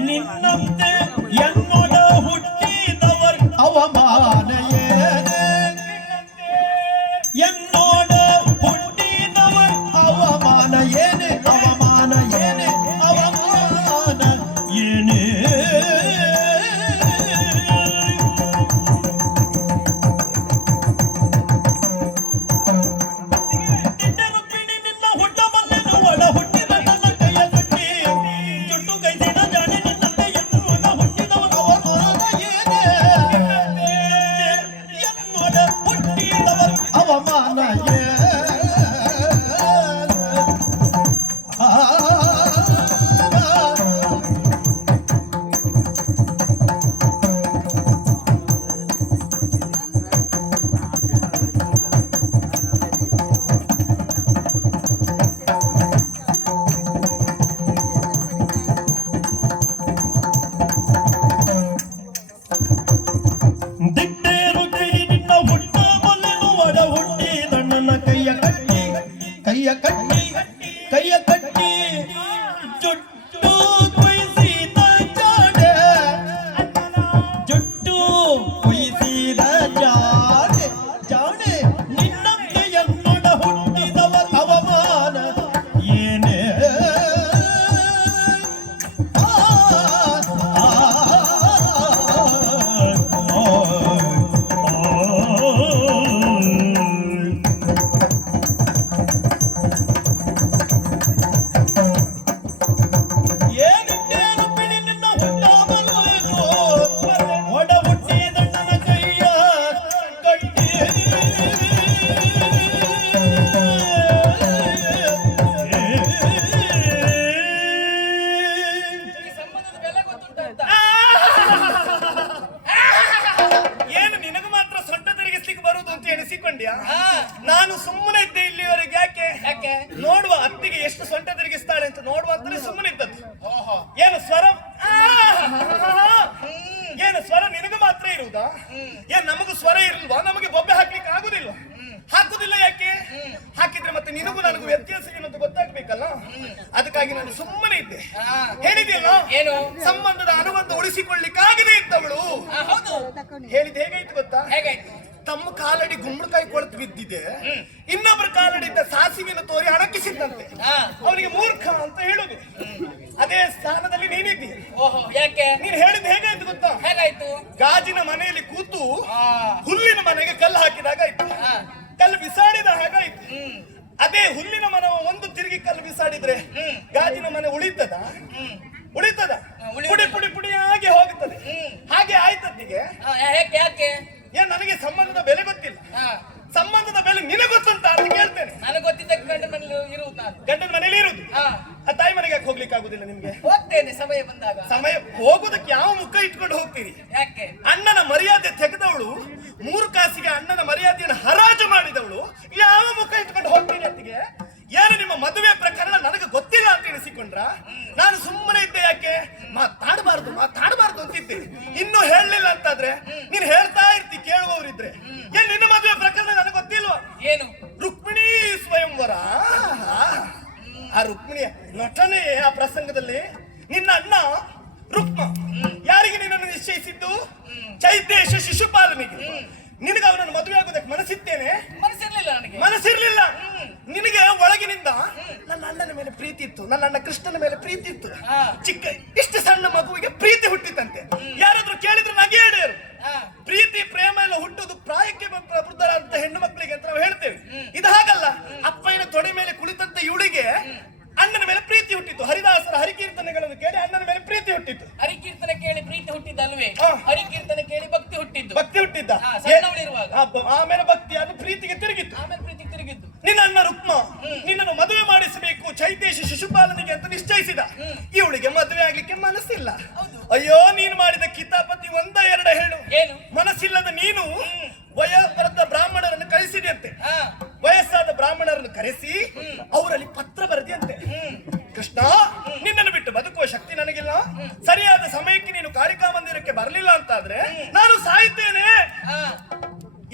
ನಿನ್ನಂತೆ ಎನ್ನೊಡ ಹುಟ್ಟಿದವರ್ ಅವಮಾನ ಏನೇ ಎನ್ನೋಡ ಹುಟ್ಟಿದವರ್ ಅವಮಾನ ಏನೇ ಅವಮಾನ ಏನೇ ಅವಮಾನ ಏನೇ ದಿಟ್ಟೆ ರುಕ್ಮಿಣಿ ನಿನ್ನ ಹುಟ್ಟ ಬಲ್ಲೆನು ಒಡ ಹುಟ್ಟಿದ ನನ್ನ ಕೈಯ ಕಟ್ಟಿ ಜುಟ್ಟು ಕೈಸಿದ ಜಾಣೆ ನಿನ್ನಂತೆ ಎನ್ನುವ ಹುಟ್ಟಿದವನ ಅವಮಾನ ಏನೇ ಎನ್ನೊಡ ಹುಟ್ಟಿದವರ ಅವಮಾನ ಏನೇ ದಿಟ್ಟೆ ರುಕ್ಮಿಣಿ ನಿನ್ನ ಹುಟ್ಟ ಬಲ್ಲೆನು ಒಡ ಹುಟ್ಟಿದಣ್ಣನ ಕೈಯ ಕಟ್ಟಿ ಜುಟ್ಟು ಕೊಯ್ಸಿದ ಜಾಡೆ ಜುಟ್ಟು ಕೊಯ್ಸಿದ ಜಾಡೆ ನಿನ್ನಂತೆ ಎನ್ನೊಡ ಹುಟ್ಟಿದವ ಅವಮಾನ ಏನೇ ಏನಿಟ್ಟೆ ರುಕ್ಮಿಣಿ ನಿನ್ನ ಹುಟ್ಟ ಬಲ್ಲೆನು ಒಡ ಹುಟ್ಟಿದಣ್ಣನ ಕೈಯ ಕಟ್ಟಿ ಈ ಸಂಬಂಧದ ಬೆಲೆ ಗೊತ್ತುಂಟಾ ಅಂತ? ಏನು ನಿನಗೆ ಮಾತ್ರ ಸೊಂಟ ತಿರುಗಿಸ್ಲಿಕ್ಕೆ ಬರುವುದು ಅಂತ ಎಣಿಸಿಕೊಂಡ್ಯಾ? ಹಾ. ನಾನು ಸುಮ್ಮನೆ ಇದ್ದೆ ಇಲ್ಲಿವರೆಗೆ. ಯಾಕೆ? ಯಾಕೆ? ನೋಡುವ ಅತ್ತಿಗೆ ಎಷ್ಟು ಸೊಂಟ ತಿರುಗಿಸ್ತಾಳೆ ಅಂತ ನೋಡುವ ಅಂತಲೇ ಸುಮ್ಮನೆ ಇದ್ದದ್ದು. ಓಹೋ. ಏನು ಸ್ವರ ಏನು ಸ್ವರ ನಿನಗೆ ಮಾತ್ರ ಇರುವುದಾ? ಏನ್ ನಮಗೂ ಸ್ವರ ಇರಲ್ವಾ? ನಮಗೆ ಬೊಬ್ಬೆ ಹಾಕ್ಲಿಕ್ಕೆ ಆಗುದಿಲ್ಲ. ಹಾಕುದಿಲ್ಲ ಯಾಕೆ? ಹಾಕಿದ್ರೆ ಮತ್ತೆ ನಿನಗೂ ನನಗೂ ವ್ಯತ್ಯಾಸ ಏನು ಅಂತ ಗೊತ್ತಾಗ್ಬೇಕಲ್ಲ. ಅದಕ್ಕಾಗಿ ನಾನು ಸುಮ್ಮನೆ ಇದ್ದೆ. ಹಾ. ಹೇಳಿದೆಯಲ್ಲ, ಏನು? ಸಂಬಂಧದ ಅನುಬಂಧ ಉಳಿಸಿಕೊಳ್ಳಿಕ್ಕಾಗದೆ ಇದ್ದವಳು ಹೌದು. ಹೇಳಿದ್ ಹೇಗಾಯ್ತು ಗೊತ್ತಾ? ಹೇಗಾಯ್ತು? ತಮ್ಮ ಕಾಲಡಿ ಗುಮ್ಮಡಿಕಾಯಿ ಕೊಳತು ಬಿದ್ದಿದೆ, ಇನ್ನೊಬ್ಬರ ಕಾಲಡಿದ್ದ ಸಾಸಿವೆಯನ್ನು ತೋರಿ ಅಣಕಿಸಿದ್ದಂತೆ. ಹಾ. ಅವನಿಗೆ ಮೂರ್ಖ ಅಂತ ಹೇಳುದು. ಅದೇ ಸ್ಥಾನದಲ್ಲಿ ನೀನಿದ್ದೀಯ. ಓಹೋ. ಯಾಕೆ? ನೀನ್ ಹೇಳಿದ್ ಹೇಗಾಯ್ತು ಗೊತ್ತಾ? ಹೇಗಾಯ್ತು? ಗಾಜಿನ ಮನೆಯಲ್ಲಿ ಕೂತು ಆ. ಹುಲ್ಲಿನ ಮನೆಗೆ ಕಲ್ಲು ಹಾಕಿದಾಗಾಯ್ತು. ಹಾ. ಕಲ್ಲು ಬಿಸಾಡಿದ ಹಾಗಾಯ್ತು. ಅದೇ ಹುಲ್ಲಿನ ಮನೆ ಒಂದು ತಿರುಗಿ ಕಲ್ಲು ಬಿಸಾಡಿದ್ರೆ ಗಾಜಿನ ಮನೆ ಉಳಿತದ? ಉಳಿತದ? ಪುಡಿ ಪುಡಿ ಪುಡಿಯಾಗಿ ಹೋಗುತ್ತದೆ. ಹಾಗೆ ಆಯ್ತದ್ದಿಗೆ. ಯಾಕೆ? ಏನ್ ನನಗೆ ಸಂಬಂಧದ ಬೆಲೆ ಗೊತ್ತಿಲ್ಲ. ಸಂಬಂಧದ ಬೆಲೆ ನಿನಗೆ ಗೊತ್ತುಂಟ ಅಂತ ಕೇಳ್ತೇನೆ. ನನಗೆ ಗೊತ್ತಿದ್ದ ಗಂಡನ ಮನೇಲಿ ಇರುವುದು ನಾನು. ಗಂಡನ ಮನೇಲಿ ಇರುದು. ಹಾ. ಆ ತಾಯಿ ಮನೆಗೆ ಯಾಕೆ ಹೋಗ್ಲಿಕ್ಕೆ ಆಗುದಿಲ್ಲ ನಿಮ್ಗೆ? ಹೋಗ್ತೇನೆ ಸಮಯ ಬಂದಾಗ. ಸಮಯ ಹೋಗುದಕ್ಕೆ ಯಾವ ಮುಖ ಇಟ್ಕೊಂಡು ಹೋಗ್ತೀರಿ? ಯಾಕೆ? ಅಣ್ಣನ ಮರ್ಯಾದೆ ತೆಗೆದವಳು, 3 ಕಾಸಿಗೆ ಅಣ್ಣನ ಮರ್ಯಾದೆಯನ್ನು ಹರಾಜು ಮಾಡಿದವಳು ಯಾವ ಮುಖ ಇಟ್ಕೊಂಡು ಹೋಗ್ತೀನಿ ಅಂತಿಗೆ? ಏನು ನಿಮ್ಮ ಮದುವೆ ಪ್ರಕರಣ ನನಗೆ ಗೊತ್ತಿಲ್ಲ ಅಂತ ಎಣಿಸಿಕೊಂಡ್ರ? ನಾನು ಸುಮ್ಮನೆ ಇದ್ದೆ. ಯಾಕೆ? ಮಾತಾಡಬಾರ್ದು ಅಂತಿದ್ದೆ. ಇನ್ನು ಹೇಳಲಿಲ್ಲ ಅಂತಾದ್ರೆ ನೀನ್ ಹೇಳ್ತಾ ಇರ್ತಿ ಕೇಳುವವರಿದ್ರೆ. ಏನ್ ನಿನ್ನ ಮದುವೆ ಪ್ರಕರಣ ನನಗೆ ಗೊತ್ತಿಲ್ವಾ? ಏನು? ರುಕ್ಮಿಣಿ ಸ್ವಯಂವರ. ಆ ರುಕ್ಮಿಣಿಯ ನಟನೆ ಆ ಪ್ರಸಂಗದಲ್ಲಿ ನಿನ್ನ ಅಣ್ಣ ರುಕ್ಮ ಯಾರಿಗೆ ನಿನ್ನನ್ನು ನಿಶ್ಚಯಿಸಿದ್ದು? ಚೈತೇಶ ಶಿಶುಪಾಲನಿಗೆ. ನಿನಗೆ ಅವನನ್ನು ಮದುವೆ ಆಗೋದಕ್ಕೆ ಮನಸ್ಸಿತ್ತೇನೆ? ಮನಸ್ಸಿರ್ಲಿಲ್ಲ ನನಗೆ. ಮನಸ್ಸಿರ್ಲಿಲ್ಲ. ನಿನಗೆ ಒಳಗಿನಿಂದ ನನ್ನ ಅಣ್ಣನ ಮೇಲೆ ಪ್ರೀತಿ ಇತ್ತು, ನನ್ನ ಅಣ್ಣ ಕೃಷ್ಣನ ಮೇಲೆ ಪ್ರೀತಿ ಇತ್ತು. ಚಿಕ್ಕ ಇಷ್ಟು ಸಣ್ಣ ಮಗುವಿಗೆ ಪ್ರೀತಿ ಹುಟ್ಟಿತಂತೆ. ಯಾರಾದ್ರೂ ಕೇಳಿದ್ರೆ ನಗೆಯಾಡೇರು. ಪ್ರೀತಿ ಪ್ರೇಮ ಎಲ್ಲ ಹುಟ್ಟುದು ಪ್ರಾಯಕ್ಕೆ ಪ್ರಬುದ್ಧರಾದಂತ ಹೆಣ್ಣು ಮಕ್ಕಳಿಗೆ ಅಂತ ನಾವು ಹೇಳ್ತೇವೆ. ಇದು ಹಾಗಲ್ಲ. ಅಪ್ಪಯ್ಯನ ತೊಡೆ ಮೇಲೆ ಕುಳಿತಂತ ಇವಳಿಗೆ ಅಣ್ಣನ ಮೇಲೆ ಪ್ರೀತಿ ಹುಟ್ಟಿತ್ತು. ಹರಿದಾಸರ ಹರಿಕೀರ್ತನೆಗಳನ್ನು ಕೇಳಿ ಅಣ್ಣನ ಮೇಲೆ ಪ್ರೀತಿ ಹುಟ್ಟಿತ್ತು. ಹರಿಕೀರ್ತನೆ ಕೇಳಿ ಪ್ರೀತಿ ಹುಟ್ಟಿದ್ದಲ್ವೇ? ಹರಿಕೀರ್ತನೆ ಕೇಳಿ ಭಕ್ತಿ ಹುಟ್ಟಿದ್ದು. ಭಕ್ತಿ ಹುಟ್ಟಿದ್ದ. ಸಣ್ಣವಳಿರುವಾಗ ಆಮೇಲೆ ಭಕ್ತಿ ಅದು ಪ್ರೀತಿಗೆ ತಿರುಗಿತ್ತು. ಆಮೇಲೆ ಪ್ರೀತಿ ತಿರುಗಿದ್ದು. ನಿನ್ನ ಅಣ್ಣ ರುಕ್ಮ ನಿನ್ನನ್ನು ಮದುವೆ ಮಾಡಿಸಬೇಕು ಚೈತೇಶ ಶಿಶುಪಾಲನಿಗೆ ಅಂತ ನಿಶ್ಚಯಿಸಿದ. ಇವಳಿಗೆ ಮದುವೆ ಆಗ್ಲಿಕ್ಕೆ ಮನಸ್ಸಿಲ್ಲ. ಅಯ್ಯೋ, ನೀನು ಮಾಡಿದ ಕಿತಾಪತಿ ಒಂದ ಎರಡ ಹೇಳು. ಏನು? ಮನಸ್ಸಿಲ್ಲದ ನೀನು ವಯೋವೃದ್ಧ ಬ್ರಾಹ್ಮಣರನ್ನು ಕಳಿಸಿದೆಯಂತೆ. ವಯಸ್ಸಾದ ಬ್ರಾಹ್ಮಣರನ್ನು ಕರೆಸಿ ಅವರಲ್ಲಿ ಪತ್ರ ಬರೆದಿಯಂತೆ. ಕೃಷ್ಣ, ನಿನ್ನನ್ನು ಬಿಟ್ಟು ಬದುಕುವ ಶಕ್ತಿ ನನಗಿಲ್ಲ. ಸರಿಯಾದ ಸಮಯಕ್ಕೆ ನೀನು ಕಾಳಿಕಾ ಮಂದಿರಕ್ಕೆ ಬರಲಿಲ್ಲ ಅಂತಾದ್ರೆ ನಾನು ಸಾಯ್ತೇನೆ.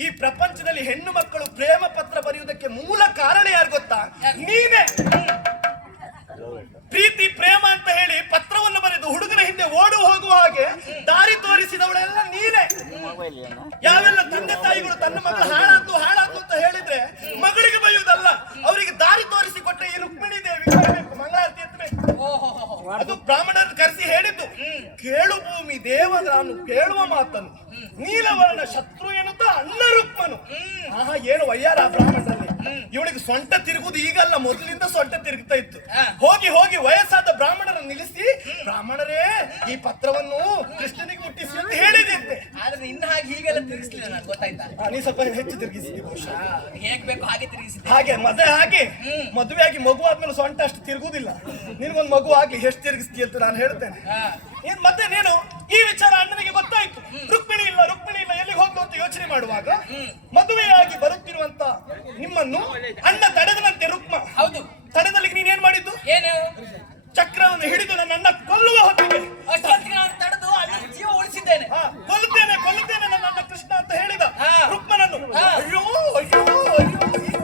ಈ ಪ್ರಪಂಚದಲ್ಲಿ ಹೆಣ್ಣು ಮಕ್ಕಳು ಪ್ರೇಮ ಪತ್ರ ಬರೆಯುವುದಕ್ಕೆ ಮೂಲ ಕಾರಣ ಯಾರು ಗೊತ್ತಾ? ನೀನೇ. ಪ್ರೀತಿ ಪ್ರೇಮ ಅಂತ ಹೇಳಿ ಪತ್ರವನ್ನು ಬರೆದು ಹುಡುಗನ ಹಿಂದೆ ಓಡು ಹೋಗುವ ಹಾಗೆ ದಾರಿ ತೋರಿಸಿದವಳೆಲ್ಲ ನೀನೇ. ಯಾವೆಲ್ಲ ತಂದೆ ತಾಯಿಗಳು ತನ್ನ ಮಗಳು ಹಾಳಾದ್ದು ಅಂತ ಹೇಳಿದ್ರೆ ಮಗಳಿಗೆ ಬೈಯುವುದಲ್ಲ, ಅವರಿಗೆ ದಾರಿ ತೋರಿಸಿಕೊಟ್ಟ ಈ ರುಕ್ಮಿಣಿ ದೇವಿ ಮಂಗಳಾರತಿ ಎತ್ತಬೇಕು. ಅದು ಬ್ರಾಹ್ಮಣರನ್ನು ಕರೆಸಿ ಹೇಳಿದ್ದು. ಕೇಳು ಭೂಮಿ ದೇವ ನಾನು ಕೇಳುವ ಮಾತನ್ನು, ನೀಲವರ್ಣ ಶತ್ರು ಎನ್ನುತ್ತಾ ಅಣ್ಣ ರುಕ್ಮನು. ಆಹಾ, ಏನು ವಯ್ಯಾರ ಬ್ರಾಹ್ಮಣರಲ್ಲಿ. ಇವಳಿಗೆ ಸೊಂಟ ತಿರುಗುದು ಈಗಲ್ಲ, ಮೊದಲಿಂದ ಸೊಂಟ ತಿರುಗುತ್ತಾ ಇತ್ತು. ಹೋಗಿ ಹೋಗಿ ವಯಸ್ಸಾದ ಬ್ರಾಹ್ಮಣರನ್ನು ನಿಲ್ಲಿಸಿ, ಬ್ರಾಹ್ಮಣರೇ ಈ ಪತ್ರವನ್ನು ಕೃಷ್ಣನಿಗೆ ಮುಟ್ಟಿಸಿ ಅಂತ ಹೇಳಿದಂತೆ. ಆದ್ರೆ ಇನ್ನು ಹಾಗೆ ಹೀಗೆಲ್ಲ ತಿರುಗಿಸ್ಲಿಲ್ಲ ನಾನು, ಗೊತ್ತಾಯ್ತಾ? ನೀ ಸ್ವಲ್ಪ ಹೆಚ್ಚು ತಿರುಗಿಸಿದ್ವಿ ಬಹುಶಃ. ಹೇಗ್ ಬೇಕು ಹಾಗೆ ತಿರುಗಿಸಿದ್ದೆ. ಹಾಗೆ ಮದುವೆ ಆಗಿ ಮಗು ಆದ್ಮೇಲೆ ಸೊಂಟ ಅಷ್ಟು ತಿರುಗುದಿಲ್ಲ. ನಿನ್ಗೊಂದು ಮಗು ಆಗ್ಲಿ ಎಷ್ಟು ತಿರುಗಿಸ್ತೀಯ ಅಂತ ನಾನು ಹೇಳ್ತೇನೆ. ಮತ್ತೆ ನೀನು ಈ ವಿಚಾರ ಅಣ್ಣನಿಗೆ ಗೊತ್ತಾಯ್ತು. ರುಕ್ಮಿಣಿ ಇಲ್ಲ ಎಲ್ಲಿಗೆ ಹೋಗ್ತು ಅಂತ ಯೋಚನೆ ಮಾಡುವಾಗ ಮದುವೆಯಾಗಿ ಬರುತ್ತಿರುವಂತ ನಿಮ್ಮನ್ನು ಅಣ್ಣ ತಡೆದನಂತೆ ರುಕ್ಮ. ಹೌದು. ತಡೆದಲ್ಲಿಗೆ ನೀನ್ ಏನ್ ಮಾಡಿದ್ದು? ಏನು? ಚಕ್ರವನ್ನು ಹಿಡಿದು ನನ್ನ ಅಣ್ಣ ಕೊಲ್ಲುವ ಹೊತ್ತಿಗೆ ಅಷ್ಟೊತ್ತಿಗೆ ನಾನು ತಡೆದು ಅಣ್ಣನ ಜೀವ ಉಳಿಸಿದ್ದೇನೆ. ಕೊಲ್ಲುತ್ತೇನೆ ನನ್ನ ಅಣ್ಣ ಕೃಷ್ಣ ಅಂತ ಹೇಳಿದ ರುಕ್ಮನನ್ನು. ಅಯ್ಯೋ ಈಗ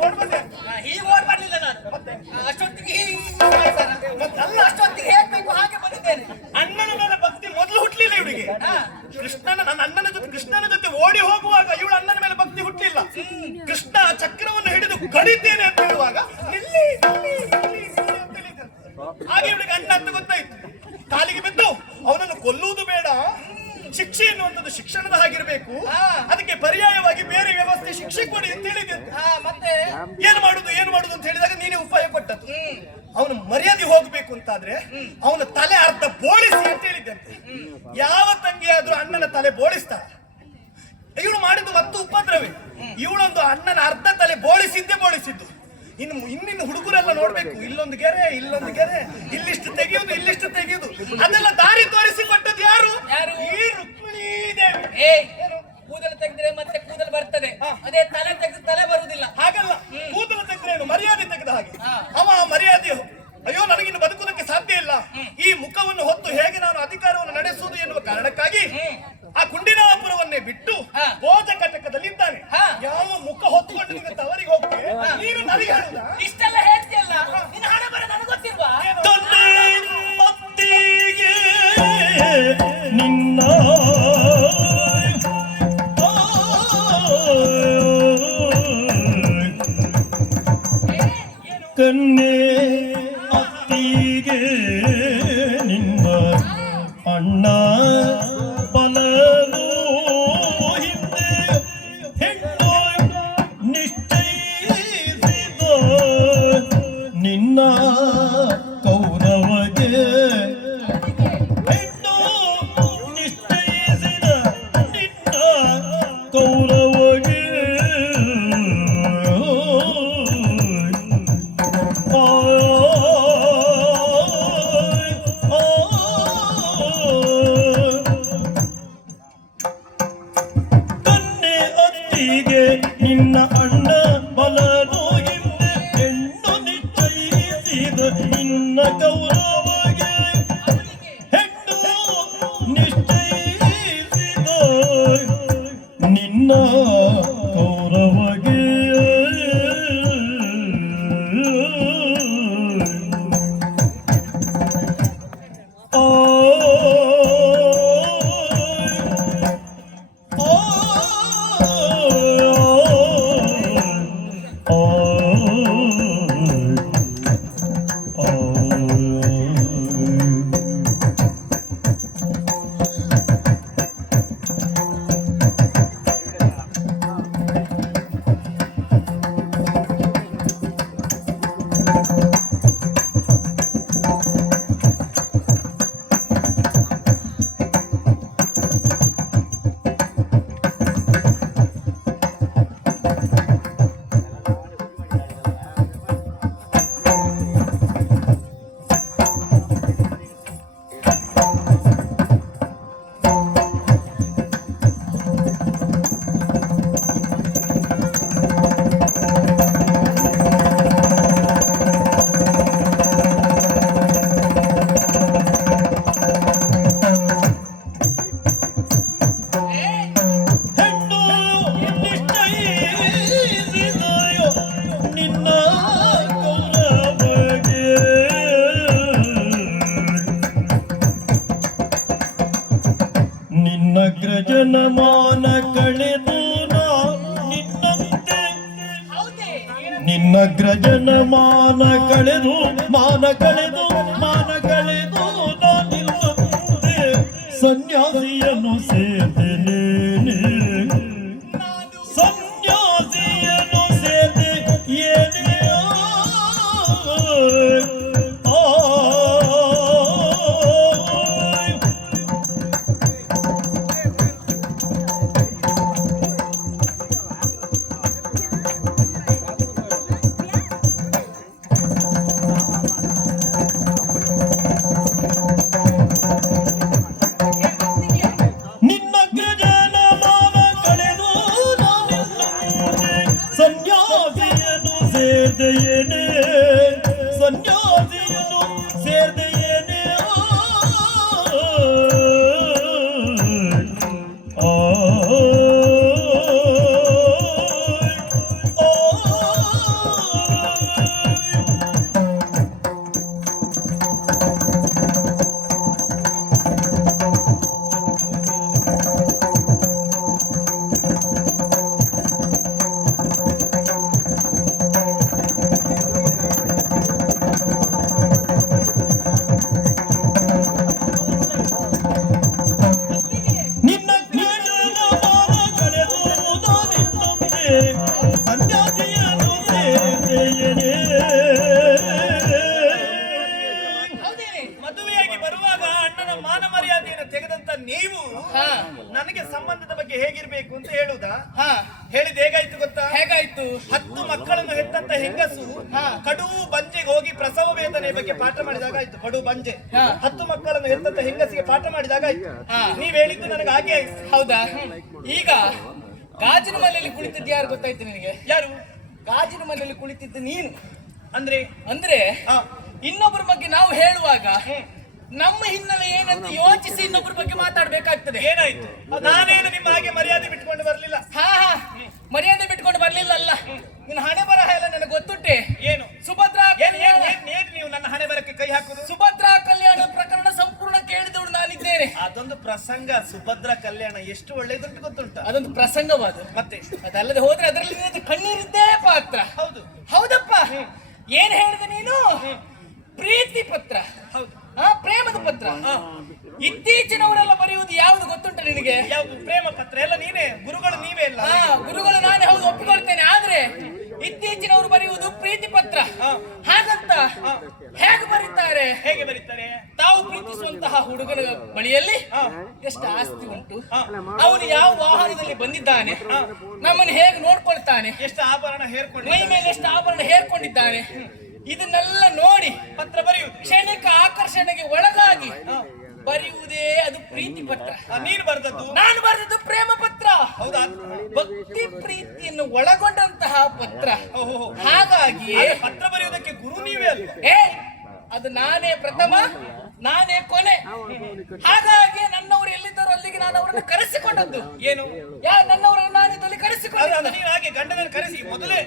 ಓಡ್ಬಂದೆ. ಹೀಗೆ ಓಡ್ಬರ್ಲಿಲ್ಲ ನಾನು. ಅಷ್ಟೊತ್ತಿಗೆ ಅಷ್ಟೊತ್ತಿಗೆ ಹೇಳ್ಬೇಕು ಹಾಗೆ ಬಂದಿದ್ದೇನೆ. ಅಣ್ಣನ ಮೇಲೆ ಭಕ್ತಿ ಮೊದಲು ಹುಟ್ಲಿಲ್ಲ ಇವಳಿಗೆ. ಕೃಷ್ಣನ ಜೊತೆ ಓಡಿ ಹೋಗುವಾಗ ಇವಳು ಅಣ್ಣನ ಮೇಲೆ ಭಕ್ತಿ ಹುಟ್ಟಲಿಲ್ಲ. ಕೃಷ್ಣ ಚಕ್ರವನ್ನು ಹಿಡಿದು ಕಡಿತೇನೆ ಅಂತ ಹೇಳುವಾಗ ಹಾಗೆ ಇವಳಿಗೆ ಅಣ್ಣ ಅಂತ ಗೊತ್ತಾಯ್ತು. ಕಾಲಿಗೆ ಬಿದ್ದು ಅವನನ್ನು ಕೊಲ್ಲುವುದು ಬೇಡ, ಶಿಕ್ಷೆ ಎನ್ನುವಂಥದ್ದು ಶಿಕ್ಷಣದ ಹಾಗಿರ್ಬೇಕು, ಅದಕ್ಕೆ ಪರ್ಯಾಯವಾಗಿ ಬೇರೆ ವ್ಯವಸ್ಥೆ ಶಿಕ್ಷೆ ಕೊಡಿ ಅಂತ ಹೇಳಿದೆ. ಮತ್ತೆ ಏನು ಮಾಡುದು ಅಂತ ಹೇಳಿದಾಗ ನೀನೇ ಉಪಾಯ ಕೊಟ್ಟದ್ದು. ಅವನು ಮರ್ಯಾದೆ ಹೋಗ್ಬೇಕು ಅಂತಾದ್ರೆ ಅವನ ತಲೆ ಅರ್ಧ ಬೋಳಿಸಿ ಅಂತ ಹೇಳಿದ್ದಂತೆ. ಯಾವ ತಂಗಿಯಾದ್ರೂ ಅಣ್ಣನ ತಲೆ ಬೋಳಿಸ್ತಾರ? ಇವಳು ಮಾಡಿದ್ದು ಮತ್ತು ಉಪದ್ರವೇ. ಇವಳೊಂದು ಅಣ್ಣನ ಅರ್ಧ ತಲೆ ಬೋಳಿಸಿದ್ದು. ಇನ್ನಿನ್ನು ಹುಡುಗರೆಲ್ಲ ನೋಡ್ಬೇಕು, ಇಲ್ಲೊಂದು ಗೆರೆ ಇಲ್ಲಿಷ್ಟು ತೆಗೆಯುವುದು ಅದೆಲ್ಲ ದಾರಿ ತೋರಿಸಿ ಕೊಟ್ಟದ್ದು ಯಾರು? ಈ ರುಕ್ಮಿಣೀ ದೇವಿ. ಕೂದಲು ತೆಗೆದ್ರೆ ಮತ್ತೆ ಕೂದಲು ಬರ್ತದೆ, ಅದೇ ತಲೆ ತೆಗೆದು ತಲೆ ಬರುವುದಿಲ್ಲ. ಹಾಗಲ್ಲ, ಕೂದಲು ತೆಗೆದ್ರೆ ಮರ್ಯಾದೆ ತೆಗೆದ ಹಾಗೆ. ಅವ ಮರ್ಯಾದೆ, ಅಯ್ಯೋ ನನಗಿನ್ನು ಬದುಕುವುದಕ್ಕೆ ಸಾಧ್ಯ ಇಲ್ಲ, ಈ ಮುಖವನ್ನು ಹೊತ್ತು ಹೇಗೆ ನಾನು ಅಧಿಕಾರವನ್ನು ನಡೆಸುವುದು ಎನ್ನುವ ಕಾರಣಕ್ಕಾಗಿ ಆ ಕುಂಡಿನಾಪುರವನ್ನೇ ಬಿಟ್ಟು ಭೋಜ ಕಟಕದಲ್ಲಿದ್ದಾನೆ. ಯಾವ ಮುಖ ಹೊತ್ತುಕೊಂಡು ನಿನ್ನ ತವರಿಗೆ ಹೋಗ್ತೇನೆ, ನೀನು ನನಗೆ ಹೇಳುದ? ಇಷ್ಟೆಲ್ಲ ಹೇಳ್ತೀಯಲ್ಲ, ನಿನ್ನ ಹಣ ಬರ ನನಗೆ ಗೊತ್ತಿಲ್ವಾ? ನಿನ್ನ ಕನ್ನೆ ಅತ್ತಿಗೆ ನಿನ್ನ ಅಣ್ಣ ಬಲನು ಹಿಂದೆ ಹೆಣ್ಣು ನಿಶ್ಚಯಿಸಿದ ನಿನ್ನ ಕೌರವಗೆ ಹೆಣ್ಣು ನಿಶ್ಚಯಿಸಿದ ನಿನ್ನ ಕೌರವಗೆ ನಿನ್ನ ಅಣ್ಣ ಬಲನು ಹಿಂದೆ ಹೆಣ್ಣು ನಿಶ್ಚಯಿಸಿದ ನಿನ್ನ ಕೌರವಗೆ ಹೆಣ್ಣು ನಿಶ್ಚಯಿಸಿದ ನಿನ್ನ ಕೌರವಗೆ ಆ ಗ್ರಜನಮಾನ ಕಳೆದು ನಾ ನಿನ್ನಂತೆ ನಿನ್ನ ಗ್ರಜನಮಾನ ಕಳೆದು ಮಾನ ಕಳೆದು ನಾ ನಿನ್ನಂತೆ ಸನ್ಯಾಸಿಯನ್ನು ಸೇರ್ತೇನೆ ಸನ್ಯಾಸಿಯನ್ನು ಸೇರ್ತೆ ಏನೇ ಸನ್ಯಾಸಿಯನ್ನು ಸೇರ್ದೆಯೇನೆ ಮದುವೆಯಾಗಿ ಬರುವಾಗ ಅಣ್ಣನ ಮಾನ ಮರ್ಯಾದೆಯನ್ನು ತೆಗೆದಂತ ನೀವು ನನಗೆ ಸಂಬಂಧದ ಬಗ್ಗೆ ಹೇಗಿರ್ಬೇಕು ಅಂತ ಹೇಳುದಾ? ಹೇಳಿದ ಹೇಗಾಯ್ತು ಗೊತ್ತಾ? ಹೇಗಾಯ್ತು? 10 ಮಕ್ಕಳನ್ನು ಹೆತ್ತಂತ ಹೆಂಗಸು ಕಡು ಬಂಜೆಗೆ ಹೋಗಿ ಪ್ರಸವ ವೇದನೆ ಬಗ್ಗೆ ಪಾಠ ಮಾಡಿದಾಗ ಆಯ್ತು. ಕಡು ಬಂಜೆ 10 ಮಕ್ಕಳನ್ನು ಹೆತ್ತಂತ ಹೆಂಗಸಿಗೆ ಪಾಠ ಮಾಡಿದಾಗ ಆಯ್ತು. ನೀವ್ ಹೇಳಿದ್ದು ನನಗೆ ಹಾಗೆ ಆಯ್ತು. ಹೌದಾ? ಈಗ ಗಾಜಿನ ಮನೆಯಲ್ಲಿ ಕುಳಿತಿದ್ದು ಯಾರು ಗೊತ್ತಾಯ್ತು ನಿನಗೆ? ಯಾರು? ಗಾಜಿನ ಮನೆಯಲ್ಲಿ ಕುಳಿತಿದ್ದು ನೀನು. ಅಂದ್ರೆ ಇನ್ನೊಬ್ಬರ ಬಗ್ಗೆ ನಾವು ಹೇಳುವಾಗ ನಮ್ಮ ಹಿನ್ನೆಲೆ ಏನಂತ ಯೋಚಿಸಿ ಇನ್ನೊಬ್ಬರ ಬಗ್ಗೆ ಮಾತಾಡ್ಬೇಕಾಗ್ತದೆ. ಏನಾಯ್ತು? ನಾನೇನು ನಿಮ್ಮ ಹಾಗೆ ಮರ್ಯಾದೆ ಬಿಟ್ಕೊಂಡು ಬರ್ಲಿಲ್ಲ. ಮರ್ಯಾದೆ ಬಿಟ್ಕೊಂಡು ಬರ್ಲಿಲ್ಲ ಅಲ್ಲ, ನಿನ್ನ ಹಣೆ ಬರಹ ಎಲ್ಲ ನನಗೆ ಗೊತ್ತುಂಟೆ. ಏನು? ಸುಭದ್ರಾ ನೀವು ನನ್ನ ಹಣೆ ಬರಕ್ಕೆ ಕೈ ಹಾಕುದು? ಸುಭದ್ರಾ ಕಲ್ಯಾಣ ಪ್ರಕರಣ ಸಂಪೂರ್ಣ ಕೇಳಿದವಳು ನಾನಿದ್ದೇನೆ. ಅದೊಂದು ಪ್ರಸಂಗ. ಸುಭದ್ರಾ ಕಲ್ಯಾಣ ಎಷ್ಟು ಒಳ್ಳೆದುಂಟು ಗೊತ್ತುಂಟ? ಅದೊಂದು ಪ್ರಸಂಗವಾದ. ಮತ್ತೆ ಅದಲ್ಲದೆ ಹೋದ್ರೆ ಅದರಲ್ಲಿ ಕಣ್ಣೀರಿದ್ದೇ ಪಾತ್ರ. ಹೌದು. ಹೌದಪ್ಪ. ಏನ್ ಹೇಳಿದೆ ನೀನು? ಪ್ರೀತಿ ಪತ್ರ. ಹೌದು. ಪ್ರೇಮದ ಪತ್ರ. ಇತ್ತೀಚಿನವರೆಲ್ಲ ಬರೆಯುವುದು ಯಾವುದು ಗೊತ್ತುಂಟ ನಿನಗೆ? ಯಾವುದು? ಪ್ರೇಮ ಪತ್ರ ಎಲ್ಲ ನೀವೇ. ಗುರುಗಳು ನೀವೇ ಅಲ್ಲ? ಗುರುಗಳು ನಾನೇ, ಹೌದು, ಒಪ್ಪಿಕೊಳ್ತೇನೆ. ಆದ್ರೆ ಇತ್ತೀಚಿನವರು ಬರೆಯುವುದು ಪ್ರೀತಿ ಪತ್ರ. ಹಾಗಂತ ಹೇಗೆ ಬರೀತಾರೆ? ಹೇಗೆ ಬರೀತಾರೆ? ತಾವು ಪ್ರೀತಿಸುವಂತಹ ಹುಡುಗನ ಬಳಿಯಲ್ಲಿ ಎಷ್ಟು ಆಸ್ತಿ ಉಂಟು, ಅವನು ಯಾವ ವಾಹನದಲ್ಲಿ ಬಂದಿದ್ದಾನೆ, ನಮ್ಮನ್ನು ಹೇಗೆ ನೋಡ್ಕೊಳ್ತಾನೆ, ಎಷ್ಟು ಆಭರಣ ಹೇರ್ಕೊಂಡು, ಮೈ ಮೇಲೆ ಎಷ್ಟು ಆಭರಣ ಹೇರ್ಕೊಂಡಿದ್ದಾನೆ, ಇದನ್ನೆಲ್ಲ ನೋಡಿ ಪತ್ರ ಬರೆಯುವುದು. ಕ್ಷಣಿಕ ಆಕರ್ಷಣೆಗೆ ಒಳಗಾಗಿ ಬರೆಯುವುದೇ ಅದು ಪ್ರೀತಿ ಪತ್ರ. ನೀನು ಬರೆದದ್ದು? ನಾನು ಬರೆದದ್ದು ಪ್ರೇಮ ಪತ್ರ. ಹೌದಾ? ಭಕ್ತಿ ಪ್ರೀತಿಯನ್ನು ಒಳಗೊಂಡಂತಹ ಪತ್ರ. ಹಾಗಾಗಿ ಪತ್ರ ಬರೆಯುವುದಕ್ಕೆ ಗುರು ನೀವೇ ಅಲ್ಲ? ಅದು ನಾನೇ ಪ್ರಥಮ, ನಾನೇ ಕೊನೆ. ಹಾಗಾಗಿ ನನ್ನವರು ಎಲ್ಲಿದ್ದರೂ ಅಲ್ಲಿಗೆ ನಾನು ಅವರನ್ನು ಕರೆಸಿಕೊಂಡದ್ದು. ಏನು? ನನ್ನವರನ್ನು ನಾನು ಇದರಲ್ಲಿ ಕರೆಸಿಕೊಂಡದ್ದು. ನೀವು ಹಾಗೆ ಗಂಡನನ್ನು ಕರೆಸಿ ಮೊದಲೇ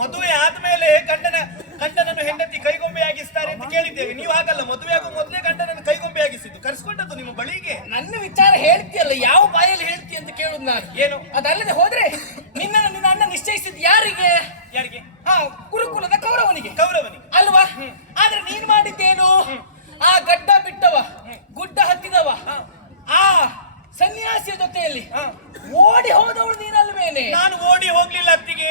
ಮದುವೆ ಆದ್ಮೇಲೆ ಗಂಡನನ್ನು ಹೆಂಡತಿ ಕೈಗೊಂಬೆಯಾಗಿಸ್ತಾರೆ ಅಂತ ಕೇಳಿದ್ದೇವೆ. ನೀವು ಹಾಗಲ್ಲ, ಮದುವೆ ಆಗುವ ಮೊದಲೇ ಗಂಡನನ್ನು ಕೈಗೊಂಬೆಯಾಗಿಸಿದ್ದು, ಕರೆಸಿಕೊಂಡದ್ದು ನಿಮ್ಮ ಬಳಿಗೆ. ನನ್ನ ವಿಚಾರ ಹೇಳ್ತೀಯಲ್ಲ, ಯಾವ ಬಾಯಲ್ಲಿ ಹೇಳ್ತೀಯ ಅಂತ ಕೇಳುದು ನಾನು. ಏನು? ಅದಲ್ಲದೆ ಹೋದ್ರೆ ನಿನ್ನ ಅಣ್ಣ ನಿಶ್ಚಯಿಸಿದ್ದು ಯಾರಿಗೆ? ಯಾರಿಗೆ? ಗುರುಕುಲದ ಕೌರವನಿಗೆ. ಕೌರವನಿಗೆ ಅಲ್ವಾ? ಆದ್ರೆ ನೀನ್ ಮಾಡಿದ್ದೇನು? ಆ ಗಡ್ಡ ಬಿಟ್ಟವ, ಗುಡ್ಡ ಹತ್ತಿದವ, ಆ ಸನ್ಯಾಸಿಯ ಜೊತೆಯಲ್ಲಿ ಓಡಿ ಹೋದವಳು ನೀನಲ್ವೇನೆ? ನಾನು ಓಡಿ ಹೋಗ್ಲಿಲ್ಲ ಅತ್ತಿಗೆ,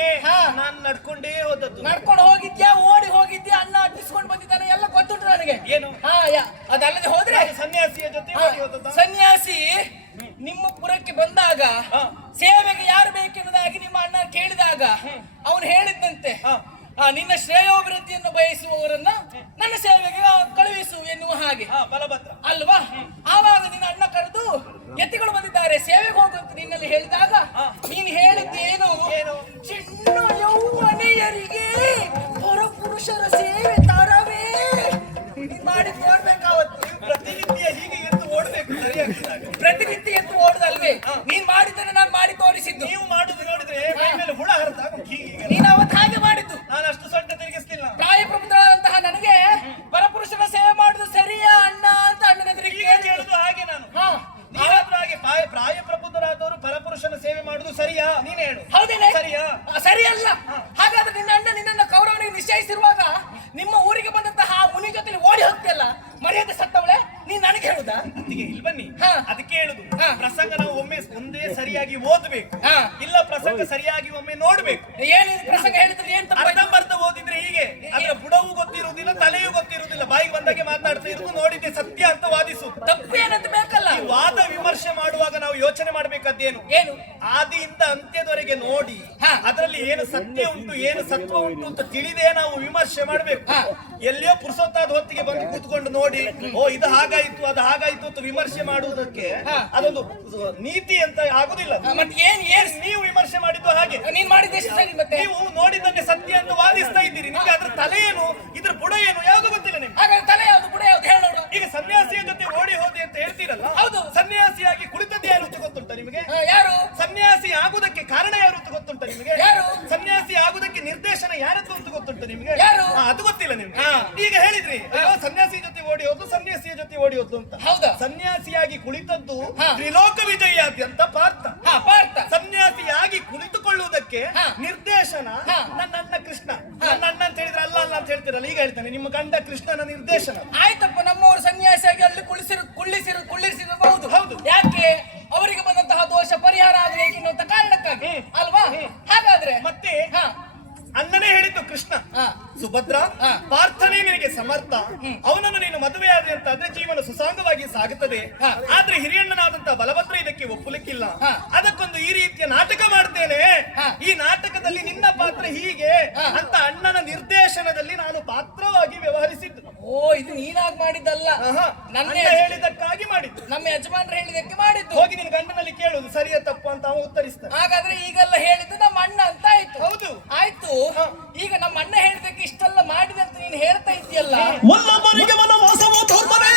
ನಾನು ನಡ್ಕೊಂಡೇ ಹೋದದ್ದು. ನಡ್ಕೊಂಡು ಹೋಗಿದ್ಯಾ, ಓಡಿ ಹೋಗಿದ್ಯಾ, ಅನ್ನ ಅಟ್ಟಿಸ್ಕೊಂಡು ಬಂದಿದ್ದಾನೆ, ಎಲ್ಲ ಗೊತ್ತುಂಟು ನನಗೆ. ಏನು? ಅದಲ್ಲದೆ ಹೋದ್ರೆ ಸನ್ಯಾಸಿಯ ಜೊತೆ ಸನ್ಯಾಸಿ ನಿಮ್ಮ ಪುರಕ್ಕೆ ಬಂದಾಗ ಸೇವೆಗೆ ಯಾರು ಬೇಕೆನ್ನುವುದಾಗಿ ನಿಮ್ಮ ಅಣ್ಣ ಕೇಳಿದಾಗ ಅವನು ಹೇಳಿದ್ದಂತೆ, ನಿನ್ನ ಶ್ರೇಯೋಭಿವೃದ್ಧಿಯನ್ನು ಬಯಸುವವರನ್ನ ನನ್ನ ಸೇವೆಗೆ ಕಳುಹಿಸು ಎನ್ನುವ ಹಾಗೆ. ಬಲಭದ್ರ ಅಲ್ವಾ? ಆವಾಗ ನಿನ್ನ ಅಣ್ಣ ಕರೆದು ಎತ್ತಿಗಳು ಬಂದಿದ್ದಾರೆ, ಸೇವೆಗೆ ಹೋಗುವಂತ ನಿನ್ನಲ್ಲಿ ಹೇಳಿದಾಗ ನೀನು ಹೇಳಿದ್ದೇನು? ಚಿನ್ನ ಯೌವನೆಯರಿಗೆ ಪರಪುರುಷರ ಸೇವೆ ತರವೇ ಮಾಡಿ ನೋಡ್ಬೇಕಾವತ್ತು. ಪ್ರತಿನಿತ್ಯ ಹೀಗೆ ಎದ್ದು ಓಡಬೇಕು. ಪ್ರತಿನಿತ್ಯ ಎದ್ದು ಓಡುದಲ್ವೇ? ನೀನ್ ಮಾಡಿದ್ದನ್ನು ನಾನು ಮಾಡಿ ತೋರಿಸಿದ್ದು. ನೀವು ಮಾಡುದು ನೋಡಿದ್ರೆ ಮೈ ಮೇಲೆ ಹುಳ ಹರಿದಾಗ ನೀನು ಅವತ್ತು ಹಾಗೆ ಮಾಡಿದ್ದು. ನಾನು ಅಷ್ಟು ಸೊಂಟ ತಿರುಗಿಸ್ಲಿಲ್ಲ. ಪ್ರಾಯಪ್ರಬುದ್ಧರಾದಂತಹ ನನಗೆ ಪರಪುರುಷರ ಸೇವೆ ಮಾಡುದು ಸರಿಯಾ ಅಣ್ಣ ಅಂತ ಅಣ್ಣನ ಎದುರಿಗೆ ಕೇಳುದು ಹಾಗೆ ನಾನು. ನೀವಾದ್ರೂ ಹಾಗೆ ಪ್ರಾಯ ಸರಿಯಲ್ಲ. ಹಾಗಾದ್ರೆ ನಿನ್ನ ಅಣ್ಣ ನಿನ್ನನ್ನು ಕೌರವನಿಗೆ ನಿಶ್ಚಯಿಸಿರುವಾಗ ನಿಮ್ಮ ಊರಿಗೆ ಬಂದಂತಹ ಆ ಮುನಿ ಜೊತೆ ಓಡಿ ಹೋಗ್ತಿಯಲ್ಲ, ಮರ್ಯಾದೆ ಸತ್ತವಳೆ ನೀನ್ ನನಗೆ ಹೇಳುದಾ? ಅದಕ್ಕೆ ಇಲ್ಲಿ ಬನ್ನಿ, ಹಾ. ಅದಕ್ಕೆ ಹೇಳುದು ಹಾ. ಪ್ರಸಂಗ ನಾವು ಒಮ್ಮೆ ಒಂದೇ ಸರಿಯಾಗಿ ಓದಬೇಕು, ಹಾ. ಇಲ್ಲ ಪ್ರಸಂಗ ಸರಿಯಾಗಿ ಒಮ್ಮೆ ನೋಡ್ಬೇಕು. ಏನ್ ಪ್ರಸಂಗ ಹೇಳಿದ್ರೆ ಏನ್ ತಪ್ಪಾಯ್ತು? ಅರ್ಧಂಬರ್ಧ ಓದಿದ್ರೆ ಹೀಗೆ ಅದ್ರ ಬುಡವೂ ಗೊತ್ತಿರುವುದಿಲ್ಲ, ತಲೆಯೂ ಗೊತ್ತಿರುವುದಿಲ್ಲ, ಬಾಯಿಗೆ ಬಂದಾಗೆ ಮಾತಾಡ್ತಾ ಇರುವುದು, ನೋಡಿದ್ದೆ ಸತ್ಯ ಅಂತ ವಾದಿಸುವುದು. ತಪ್ಪು ಏನಂತ ಬೇಕಲ್ಲ. ಈ ವಾದ ವಿಮರ್ಶೆ ಮಾಡುವಾಗ ನಾವು ಯೋಚನೆ ಮಾಡ್ಬೇಕಾದ್ದೇನು? ಏನು? ಆದಿಯಿಂದ ಅಂತ್ಯದವರೆಗೆ ನೋಡಿ ಹಾ. ಅದರಲ್ಲಿ ಏನು ಸತ್ಯ ಉಂಟು ಏನು ಸತ್ವ ಉಂಟು ಅಂತ ತಿಳಿದೇ ನಾವು ವಿಮರ್ಶೆ ಮಾಡ್ಬೇಕು. ಹಾ. ಎಲ್ಲಿಯೋ ಪುರುಷೋತ್ತಾದ ಹೊತ್ತಿಗೆ ಬಂದು ಕೂತ್ಕೊಂಡು ನೋಡಿ, ಓ ಇದು ಹಾಗಾಯ್ತು ಅದು ಹಾಗಾಯ್ತು ಅಂತ ವಿಮರ್ಶೆ ಮಾಡುವುದಕ್ಕೆ ಹಾ. ಅದೊಂದು ನೀತಿ ಅಂತ ಆಗುದಿಲ್ಲ. ಮತ್ತೆ ಏನ್ ನೀವು ವಿಮರ್ಶೆ ಮಾಡಿದ್ದು ಹಾಗೆ, ನೀನ್ ಮಾಡಿದ ಎಷ್ಟು ಸರಿ? ಮತ್ತೆ ನೀವು ನೋಡಿದ್ದನ್ನೇ ಸತ್ಯ ಅಂತ ವಾದಿಸ್ತಾ ಇದ್ದೀರಿ. ನಿಮ್ಗೆ ಅದ್ರ ತಲೆ ಏನು ಇದ್ರ ಬುಡ ಏನು ಯಾವ್ದು ಗೊತ್ತಿಲ್ಲ ನಿಮ್ಗೆ. ಹಾಗಾದ್ರೆ ತಲೆ ಯಾವ್ದು ಬುಡ ಯಾವ್ದು ಹೇಳ ನೋಡು. ಈಗ ಸನ್ಯಾಸಿಯ ಜೊತೆ ಓಡಿ ಹೋದಿ ಅಂತ ಹೇಳ್ತೀರಲ್ಲ, ಹೌದು. ಸನ್ಯಾಸಿಯಾಗಿ ಕುಳಿತದ್ದು ಯಾರು ಅಂತ ಗೊತ್ತುಂಟ ನಿಮಗೆ? ಯಾರು? ಸನ್ಯಾಸಿ ಆಗುವುದಕ್ಕೆ ಕಾರಣ ಯಾರು ಅಂತ ಗೊತ್ತುಂಟ ನಿಮಗೆ? ಯಾರು? ಸನ್ಯಾಸಿ ಆಗುವುದಕ್ಕೆ ನಿರ್ದೇಶನ ಯಾರದ್ದು ಅಂತ ಗೊತ್ತುಂಟ ನಿಮಗೆ? ಯಾರು? ಅದು ಗೊತ್ತಿಲ್ಲ ನಿಮ್ಗೆ. ಹಾ. ಈಗ ಹೇಳಿದ್ರಿ ಅಯ್ಯೋ, ಸನ್ಯಾಸಿ ಜೊತೆ ಓಡಿ ಹೋದ್ದು, ಸನ್ಯಾಸಿಯ ಜೊತೆ ಓಡಿ ಹೋದ್ದು ಅಂತ. ಹೌದಾ? ಸನ್ಯಾಸಿಯಾಗಿ ಕುಳಿತದ್ದು ಹಾ. ತ್ರಿಲೋಕ ವಿಜಯಾದ್ಯಂತ ಪಾರ್ಥ. ಹಾ, ಪಾರ್ಥ. ಸನ್ಯಾಸಿಯಾಗಿ ಕುಳಿತುಕೊಳ್ಳುವುದಕ್ಕೆ ಹಾ. ನಿರ್ದೇಶನ ಹಾ. ನನ್ನ ಅಣ್ಣ ಕೃಷ್ಣ. ನನ್ನ ಅಣ್ಣ ಅಂತ ಹೇಳಿದ್ರೆ ಅಲ್ಲ ಅಲ್ಲ ಅಂತ ಹೇಳ್ತೀರಲ್ಲ, ಈಗ ಹೇಳ್ತಾನೆ ನಿಮ್ಮ ಗಂಡ ಕೃಷ್ಣನ ನಿರ್ದೇಶನ. ಆಯ್ತಪ್ಪ, ನಮ್ಮವರು ಸನ್ಯಾಸಿಯಾಗಿ ಅಲ್ಲಿ ಕುಳ್ಳಿರಿಸಿರಬಹುದು. ಹೌದು. ಯಾಕೆ? ಅವರಿಗೆ ಬಂದಂತಹ ದೋಷ ಪರಿಹಾರ ಆಗಬೇಕು ಎನ್ನುವಂತ ಕಾರಣಕ್ಕಾಗಿ ಅಲ್ವಾ? ಹಾಗಾದ್ರೆ ಮತ್ತೆ ಹಾ. ಅಣ್ಣನೇ ಹೇಳಿದ್ದು ಕೃಷ್ಣ, ಹಾ. ಸುಭದ್ರ ಹಾ. ಪಾರ್ಥನೇ ನಿನಗೆ ಸಮರ್ಥ, ಅವನನ್ನು ನೀನು ಮದುವೆಯಾದೆ ಅಂತಾದ್ರೆ ಜೀವನ ಸುಸಾಂಗವಾಗಿ ಸಾಗುತ್ತದೆ. ಹಾ. ಆದ್ರೆ ಹಿರಿಯಣ್ಣನಾದಂತ ಬಲಭದ್ರ ಇದಕ್ಕೆ ಒಪ್ಪಲಿಕ್ಕಿಲ್ಲ. ಹಾ. ಅದಕ್ಕೊಂದು ಈ ರೀತಿಯ ನಾಟಕ ಮಾಡ್ತೇನೆ, ಹಾ. ಈ ನಾಟಕದಲ್ಲಿ ನಿನ್ನ ಪಾತ್ರ ಹೀಗೆ ಹಾ. ಅಂತ ಅಣ್ಣನ ನಿರ್ದೇಶನದಲ್ಲಿ ನಾನು ಪಾತ್ರವಾಗಿ ವ್ಯವಹರಿಸಿದ್ದು. ಓ, ಇದು ನೀನಾಗಿ ಮಾಡಿದ್ದಲ್ಲ, ಆಹಾ. ನನ್ನ ಅಣ್ಣ ಹೇಳಿದ್ದಕ್ಕಾಗಿ ಮಾಡಿದ್ದು. ನಮ್ಮ ಯಜಮಾನ್ರು ಹೇಳಿದಕ್ಕೆ ಮಾಡಿದ್ದು. ಹೋಗಿ ನಿನ್ನ ಗಂಡನಲ್ಲಿ ಕೇಳುದು ಸರಿಯ ತಪ್ಪು ಅಂತ ಅವ ಉತ್ತರಿಸ್ತಾನೆ. ಹಾಗಾದ್ರೆ ಈಗೆಲ್ಲ ಹೇಳಿದ್ದು ನಮ್ಮ ಅಣ್ಣ ಅಂತ ಆಯ್ತು. ಹೌದು. ಆಯ್ತು. ಹಾ. ಈಗ ನಮ್ಮ ಅಣ್ಣ ಹೇಳಿದಕ್ಕೆ ಇಷ್ಟೆಲ್ಲ ಮಾಡಿದೆ ಅಂತ ನೀನು ಹೇಳ್ತಾ ಇದ್ದೀಯಲ್ಲ, ವಲ್ಲಭನಿಗೆ ವನವಾಸವು ತೋರ್ಪನೆ,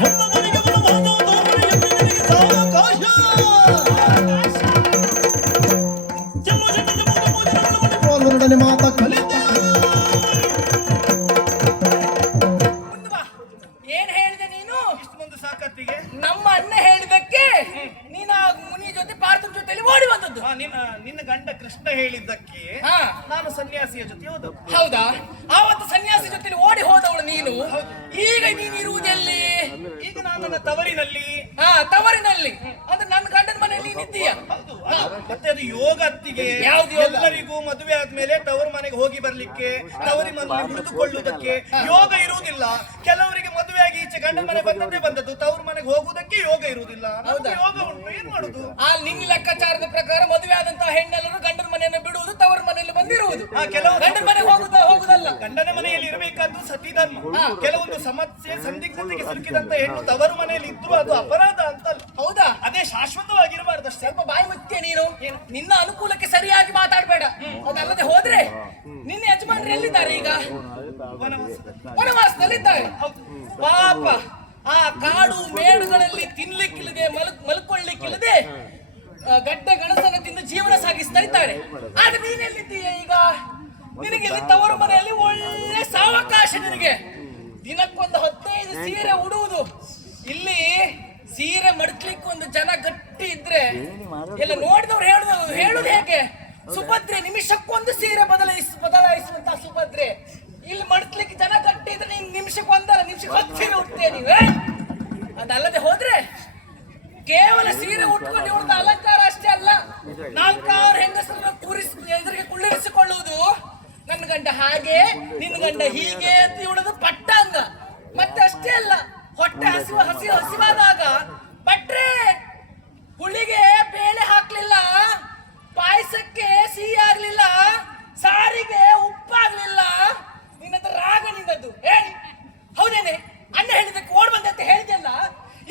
ವಲ್ಲಭನಿಗೆ ವನವಾಸವು ತೋರ್ಪನೆ ಎಂಬುದಕ್ಕೆ ಸಾವಕಾಶ. ಜನ್ಮ ಜನ್ಮದ ಪೂಜೆಗಳನ್ನು ಪಾಲ್ಗೊಳ್ಳನೆ ಮಾತ ಕಲಿತೆ. ಮುಂದೆ ಬಾ. ಏನ್ ಹೇಳಿದೆ ನೀನು? ಇಷ್ಟು ಮುಂದೆ ಸಾಕತ್ತಿಗೆ ನಮ್ಮ ಅಣ್ಣ ಹೇಳಿದಕ್ಕೆ ನೀನು ಆ ಮುನಿ ಜೊತೆ ಪಾರ್ಥನ ಜೊತೆಲಿ ಓಡಿ ಬಂದದ್ದು. ನಿನ್ನ ಗಂಡ ಕೃಷ್ಣ ಹೇಳಿದ್ದಕ್ಕೆ ಹಾ. ನಾನು ಸನ್ಯಾಸಿಯ ಜೊತೆ ಹೋದ. ಹೌದಾ? ಆವತ್ತು ಸನ್ಯಾಸಿ ಜೊತೆಲಿ ಓಡಿ ಹೋದವಳು ನೀನು. ಈಗ ನೀನು ಇರುವುದೆಲ್ಲಿ? ಈಗ ನಾನು ನನ್ನ ತವರಿನಲ್ಲಿ. ಹಾ, ತವರಿನಲ್ಲಿ. ಅಂದ್ರೆ ನನ್ನ ಗಂಡನ ಮನೆಯಲ್ಲಿ ನಿದ್ದೀಯ. ಹೌದು. ಮತ್ತೆ ಅದು ಯೋಗ ಅತ್ತಿಗೆ. ಯಾವ್ದು ಯೋಗ? ಎಲ್ಲರಿಗೂ ಮದುವೆ ಆದ್ಮೇಲೆ ತವರು ಮನೆಗೆ ಹೋಗಿ ಬರ್ಲಿಕ್ಕೆ, ತವರಿ ಮನೆಯಲ್ಲಿ ಉಳಿದುಕೊಳ್ಳುವುದಕ್ಕೆ ಯೋಗ ಇರುವುದಿಲ್ಲ. ಕೆಲವರಿಗೆ ಮದುವೆ ಆಗಿ ಈಚೆ ಗಂಡನ ಮನೆ ಬಂದದ್ದೇ ಬಂದದ್ದು, ತವರು ಮನೆಗೆ ಹೋಗುವುದಕ್ಕೆ ಯೋಗ ಇರುವುದಿಲ್ಲ. ನಮ್ಗೆ ಯೋಗ ಉಂಟು, ಏನ್ ಮಾಡುದು? ಆ ನಿನ್ನ ಲೆಕ್ಕಾಚಾರದ ಪ್ರಕಾರ ಮದುವೆ ಆದಂತಹ ಹೆಣ್ಣೆಲ್ಲರೂ ಗಂಡನ ಮನೆಯನ್ನು ಬಿಡುವುದು, ತವರ ಮನೆಯಲ್ಲಿ ಬಂದಿರುವುದು. ಕೆಲವು ಗಂಡನ ಮನೆಗೆ ಹೋಗುದಲ್ಲ. ಗಂಡನ ಮನೆಯಲ್ಲಿ ಇರಬೇಕಾದ್ದು ಸತಿ ಧರ್ಮ. ಕೆಲವೊಂದು ಸಮಸ್ಯೆ ಸಂದಿಗ್ಧತೆಗೆ ಸಿಲುಕಿದಂತ ಹೆಣ್ಣು ತವರು ಮನೆಯಲ್ಲಿ ಇದ್ರು ಅದು ಅಪರಾಧ ಅಂತಲ್ಲ. ಹೌದಾ? ಅದೇ ಶಾಶ್ವತವಾಗಿರಬಾರ್ದಷ್ಟೇ. ಸ್ವಲ್ಪ ಬಾಯಿ ಮುಚ್ಚೆ ನೀನು. ನಿನ್ನ ಅನುಕೂಲಕ್ಕೆ ಸರಿಯಾಗಿ ಮಾತಾಡಬೇಡ. ಅದಲ್ಲದೆ ಹೋದ್ರೆ ನಿನ್ನ ಯಜಮಾನರು ಎಲ್ಲಿದ್ದಾರೆ ಈಗ? ವನವಾಸದಲ್ಲಿದ್ದಾರೆ. ಪಾಪ, ಆ ಕಾಡು ಮೇಡುಗಳಲ್ಲಿ ತಿನ್ಲಿಕ್ಕಿಲ್ಲದೆ ಮಲ್ಕೊಳ್ಳಿಕ್ಕಿಲ್ಲದೆ ಗಡ್ಡೆ ಗಣಸನ ತಿಂದು ಜೀವನ ಸಾಗಿಸ್ತಾ ಇದ್ದಾರೆ. ಆದ್ರೆ ನೀನೆಲ್ಲಿದ್ದೀಯ ಈಗ? ನಿನಗೆ ಇಲ್ಲಿ ತವರು ಮನೆಯಲ್ಲಿ ಒಳ್ಳೆ ಸಾವಕಾಶ. ನಿನಗೆ ದಿನಕ್ಕೊಂದು 15 ಸೀರೆ ಉಡುವುದು. ಇಲ್ಲಿ ಸೀರೆ ಮಡಕ್ಲಿಕ್ಕೆ ಒಂದು ಜನ ಗಟ್ಟಿ ಇದ್ರೆ ಎಲ್ಲ ನೋಡಿದವ್ರು ಹೇಳುದು ಹೇಗೆ? ಸುಭದ್ರೆ ನಿಮಿಷಕ್ಕೊಂದು ಸೀರೆ ಬದಲಾಯಿಸುವಂತ ಸುಭದ್ರೆ. ಇಲ್ಲಿ ಮಡಕ್ಲಿಕ್ಕೆ ಜನ ಗಟ್ಟಿ ಇದ್ರೆ ನೀನ್ ನಿಮಿಷಕ್ಕೆ 10 ಸೀರೆ ಉಡ್ತೀಯ ನೀವೇ. ಅದಲ್ಲದೆ ಹೋದ್ರೆ ಕೇವಲ ಸೀರೆ ಉಟ್ಕೊಂಡು ಇವಳದ ಅಲಂಕಾರ ಅಷ್ಟೇ ಅಲ್ಲ, 4 ಹೆಂಗಸರನ್ನ ಎದುರಿಗೆ ಕುಳ್ಳಿರಿಸಿಕೊಳ್ಳುವುದು. ನನ್ನ ಗಂಡ ಹಾಗೆ, ನಿನ್ನ ಗಂಡ ಹೀಗೆ ಅಂತ ಇವಳದು ಪಟ್ಟಾಂಗ. ಮತ್ತೆ ಅಷ್ಟೇ ಅಲ್ಲ, ಹೊಟ್ಟೆ ಹಸಿವಾದಾಗ ಭಟ್ರೆ ಹುಳಿಗೆ ಬೇಳೆ ಹಾಕ್ಲಿಲ್ಲ, ಪಾಯಸಕ್ಕೆ ಸಿಹಿ ಆಗ್ಲಿಲ್ಲ, ಸಾರಿಗೆ ಉಪ್ಪಾಗ್ಲಿಲ್ಲ, ನಿನ್ನತ್ರ ರಾಗ ನಿನ್ನದು. ಹೌದೇನೆ? ಅಣ್ಣ ಹೇಳಿದಕ್ಕೆ ಓಡ್ ಬಂದೆ ಅಂತ ಹೇಳ್ತಿಯಲ್ಲ.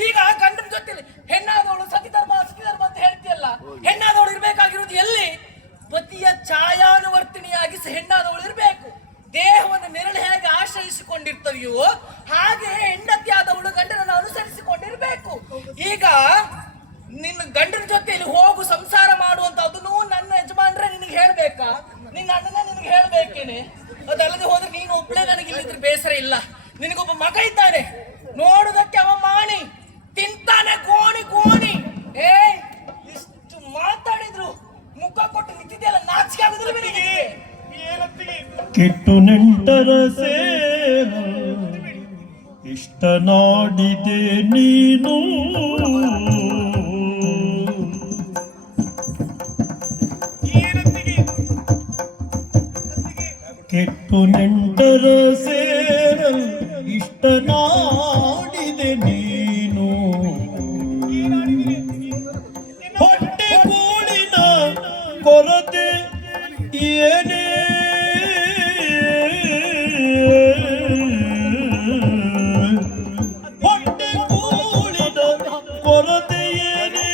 ಈಗ ಗಂಡನ ಜೊತೆಲಿ ಹೆಣ್ಣಾದವಳು ಸತಿ ಧರ್ಮ ಅಂತ ಹೇಳ್ತಿಯಲ್ಲ. ಹೆಣ್ಣಾದವಳು ಇರ್ಬೇಕಾಗಿರುವುದು ಎಲ್ಲಿ? ಪತಿಯ ಛಾಯಾನುವರ್ತಿನಿಯಾಗಿ ಹೆಣ್ಣಾದವಳು ಇರಬೇಕು. ದೇಹವನ್ನು ನೆರಳು ಹೇಗೆ ಆಶ್ರಯಿಸಿಕೊಂಡಿರ್ತದೆಯೋ ಹಾಗೆ ಹೆಂಡತಿ ಆದವಳು ಗಂಡನನ್ನು ಅನುಸರಿಸಿಕೊಂಡಿರ್ಬೇಕು. ಈಗ ನಿನ್ನ ಗಂಡನ ಜೊತೆಯಲ್ಲಿ ಹೋಗು ಸಂಸಾರ ಮಾಡುವಂತದನ್ನು ನನ್ನ ಯಜಮಾನ್ರೆ ನಿನಗೆ ಹೇಳ್ಬೇಕಾ? ನಿನ್ನ ಅಣ್ಣನ ನಿನಗೆ ಹೇಳ್ಬೇಕೇನೆ? ಅದಲ್ಲದೆ ಹೋದ್ರೆ ನೀನು ಒಬ್ಳೆ ನನಗೆ ಇಲ್ಲಿದ್ರೆ ಬೇಸರ ಇಲ್ಲ. ನಿನಗೊಬ್ಬ ಮಗ ಇದ್ದಾನೆ, ನೋಡುದಕ್ಕೆ ಅವ ಮಾಣಿ, ತಿಂತಾನೆ ಗೋಣಿ. ಇಷ್ಟು ಮಾತಾಡಿದ್ರು ಮುಖ ಕೊಟ್ಟು ನಿಂತಿದ್ದೆ ಕೆಟ್ಟು ನೆಂಟರ ಸೇರ ಇಷ್ಟ ನಾಡಿದೆ ನೀನು ಕೆಟ್ಟು ನೆಂಟರ ಸೇರ ಇಷ್ಟ ನಾಡಿದೆ ನೀನು ಹೊಟ್ಟೆ ಕೂಳಿನ ಕೊರತೆ ಏನೇ ಹೊಟ್ಟೆ ಕೂಳಿನ ಕೊರತೆ ಏನೇ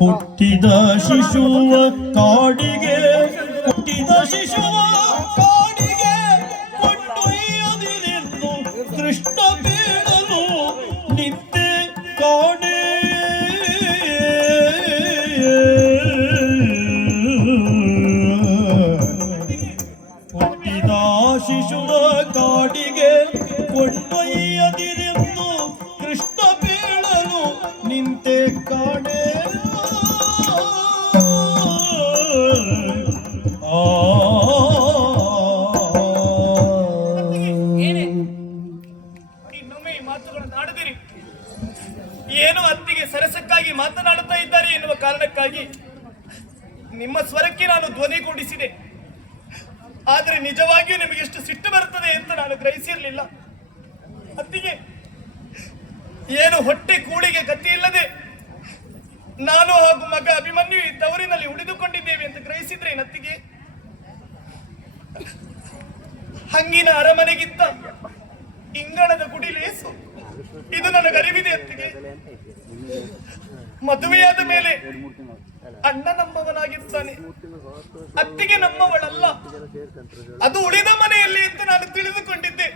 ಹುಟ್ಟಿದ ಶಿಶುವ ಕಾಡಿಗೆ ಹುಟ್ಟಿದ ಶಿಶುವ ಕಾಡಿಗೆ ಕೊಂಡೊಯ್ಯದಿರೆಂದು ಕೃಷ್ಣ ಬೇಡಲು ನಿಂತೆ ಕಾಣೆ ಹುಟ್ಟಿದ ಶಿಶುವ ಕಾಡಿಗೆ ಕೊಂಡೊಯ್ಯದಿರೆಂದು ಕೃಷ್ಣ ಬೇಡಲು ನಿಂತೆ ಕಾಣೆ ಇನ್ನೊಮ್ಮೆ ಈ ಮಾತುಗಳನ್ನು ಆಡದಿರಿ. ಏನು ಅತ್ತಿಗೆ ಸರಸಕ್ಕಾಗಿ ಮಾತನಾಡುತ್ತಾ ಇದ್ದಾರೆ ಎನ್ನುವ ಕಾರಣಕ್ಕಾಗಿ ನಿಮ್ಮ ಸ್ವರಕ್ಕೆ ನಾನು ಧ್ವನಿಗೂಡಿಸಿದೆ. ಆದರೆ ನಿಜವಾಗಿಯೂ ನಿಮಗೆ ಎಷ್ಟು ಸಿಟ್ಟು ಬರುತ್ತದೆ ಅಂತ ನಾನು ಗ್ರಹಿಸಿರಲಿಲ್ಲ. ಅತ್ತಿಗೆ ಏನು ಹೊಟ್ಟೆ ಕೂಳಿಗೆ ಗತಿ ಇಲ್ಲದೆ ನಾನು ಹಾಗೂ ಮಗ ಅಭಿಮನ್ಯು ಈ ತವರಿನಲ್ಲಿ ಉಳಿದುಕೊಂಡಿದ್ದೇವೆ ಅಂತ ಗ್ರಹಿಸಿದ್ರೆ ನತ್ತಿಗೆ ಹಂಗಿನ ಅರಮನೆಗಿಂತ ಇಂಗಣದ ಗುಡಿ ಲೇಸು. ಇದು ನನಗೆ ಅರಿವಿದೆ ಅತ್ತಿಗೆ. ಮದುವೆಯಾದ ಮೇಲೆ ಅಣ್ಣ ನಮ್ಮವನಾಗಿರ್ತಾನೆ, ಅತ್ತಿಗೆ ನಮ್ಮವಳಲ್ಲ. ಅದು ಉಳಿದ ಮನೆಯಲ್ಲಿ ಅಂತ ನಾನು ತಿಳಿದುಕೊಂಡಿದ್ದೆ.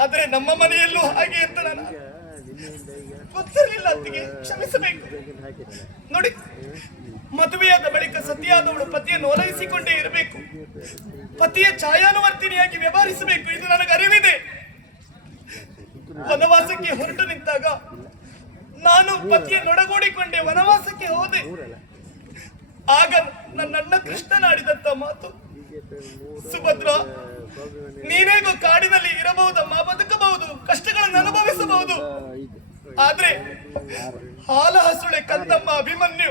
ಆದ್ರೆ ನಮ್ಮ ಮನೆಯಲ್ಲೂ ಹಾಗೆ ಅಂತ ನಾನು ಗೊತ್ತಿರಲಿಲ್ಲ ಅತ್ತಿಗೆ, ಕ್ಷಮಿಸಬೇಕು. ನೋಡಿ, ಮದುವೆಯಾದ ಬಳಿಕ ಸತಿಯಾದವಳು ಪತಿಯನ್ನು ಓಲೈಸಿಕೊಂಡೇ ಇರಬೇಕು, ಪತಿಯ ಛಾಯಾನುವರ್ತಿನಿಯಾಗಿ ವ್ಯವಹರಿಸಬೇಕು. ಇದು ನನಗೆ ಅರಿವಿದೆ. ವನವಾಸಕ್ಕೆ ಹೊರಟು ನಿಂತಾಗ ನಾನು ಪತಿಯನ್ನೊಡಗೂಡಿಕೊಂಡೆ ವನವಾಸಕ್ಕೆ ಹೋದೆ. ಆಗ ನನ್ನಣ್ಣ ಕೃಷ್ಣನಾಡಿದಂತ ಮಾತು, ಸುಭದ್ರ, ನೀನೇಗೋ ಕಾಡಿನಲ್ಲಿ ಇರಬಹುದಮ್ಮ, ಬದುಕಬಹುದು, ಕಷ್ಟಗಳನ್ನು ಅನುಭವಿಸಬಹುದು. ಆದ್ರೆ ಹಾಲ ಹಸುಳೆ ಕಂದಮ್ಮ ಅಭಿಮನ್ಯು,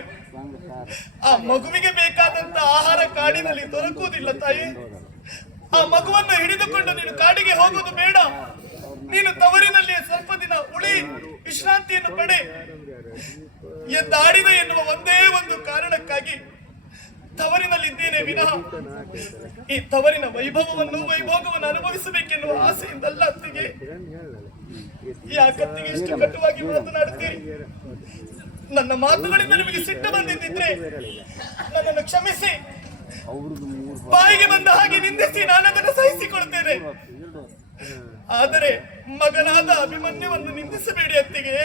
ಆ ಮಗುವಿಗೆ ಬೇಕಾದಂತ ಆಹಾರ ಕಾಡಿನಲ್ಲಿ ದೊರಕುವುದಿಲ್ಲ ತಾಯಿ. ಆ ಮಗುವನ್ನು ಹಿಡಿದುಕೊಂಡು ನೀನು ಕಾಡಿಗೆ ಹೋಗುವುದು ಬೇಡ. ನೀನು ತವರಿನಲ್ಲಿ ಸ್ವಲ್ಪ ದಿನ ಉಳಿ, ವಿಶ್ರಾಂತಿಯನ್ನು ಪಡೆ. ಎದ್ದಾಡಿದ ಎನ್ನುವ ಒಂದೇ ಒಂದು ಕಾರಣಕ್ಕಾಗಿ ತವರಿನಲ್ಲಿದ್ದೇನೆ ವಿನಃ ಈ ತವರಿನ ವೈಭೋಗವನ್ನು ಅನುಭವಿಸಬೇಕೆನ್ನುವ ಆಸೆಯಿಂದಲ್ಲ ಅತ್ತಿಗೆ. ಯಾಕತ್ತಿಗೆ ಇಷ್ಟು ಕಟುವಾಗಿ ಮಾತನಾಡುತ್ತೀರಿ? ನನ್ನ ಮಾತುಗಳಿಂದ ನಿಮಗೆ ಸಿಟ್ಟು ಬಂದಿದ್ದಿದ್ರೆ ನನ್ನನ್ನು ಕ್ಷಮಿಸಿ. ಬಾಯಿಗೆ ಬಂದ ಹಾಗೆ ನಿಂದಿಸಿ ನಾನು ಅದನ್ನು ಸಹಿಸಿಕೊಳ್ತೇನೆ. ಆದರೆ ಮಗನಾದ ಅಭಿಮನ್ಯುವನ್ನು ನಿಂದಿಸಬೇಡಿ ಅತ್ತಿಗೆ.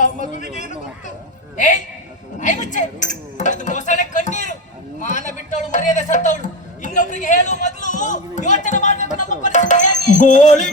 ಆ ಮಗುವಿಗೆ ಏನು ಗೊತ್ತು? ಅದು ಮೊಸಳೆ ಕಣ್ಣೀರು. ಮಾನ ಬಿಟ್ಟವಳು ಮರ್ಯಾದೆ ಸತ್ತವಳು. ಇನ್ನೊಬ್ಬರಿಗೆ ಹೇಳುವ ಮೊದಲು ಯೋಚನೆ ಮಾಡಬೇಕು ನಮ್ಮ ಪರಿಸ್ಥಿತಿ ಹೇಗೆ. ಗೋಳಿ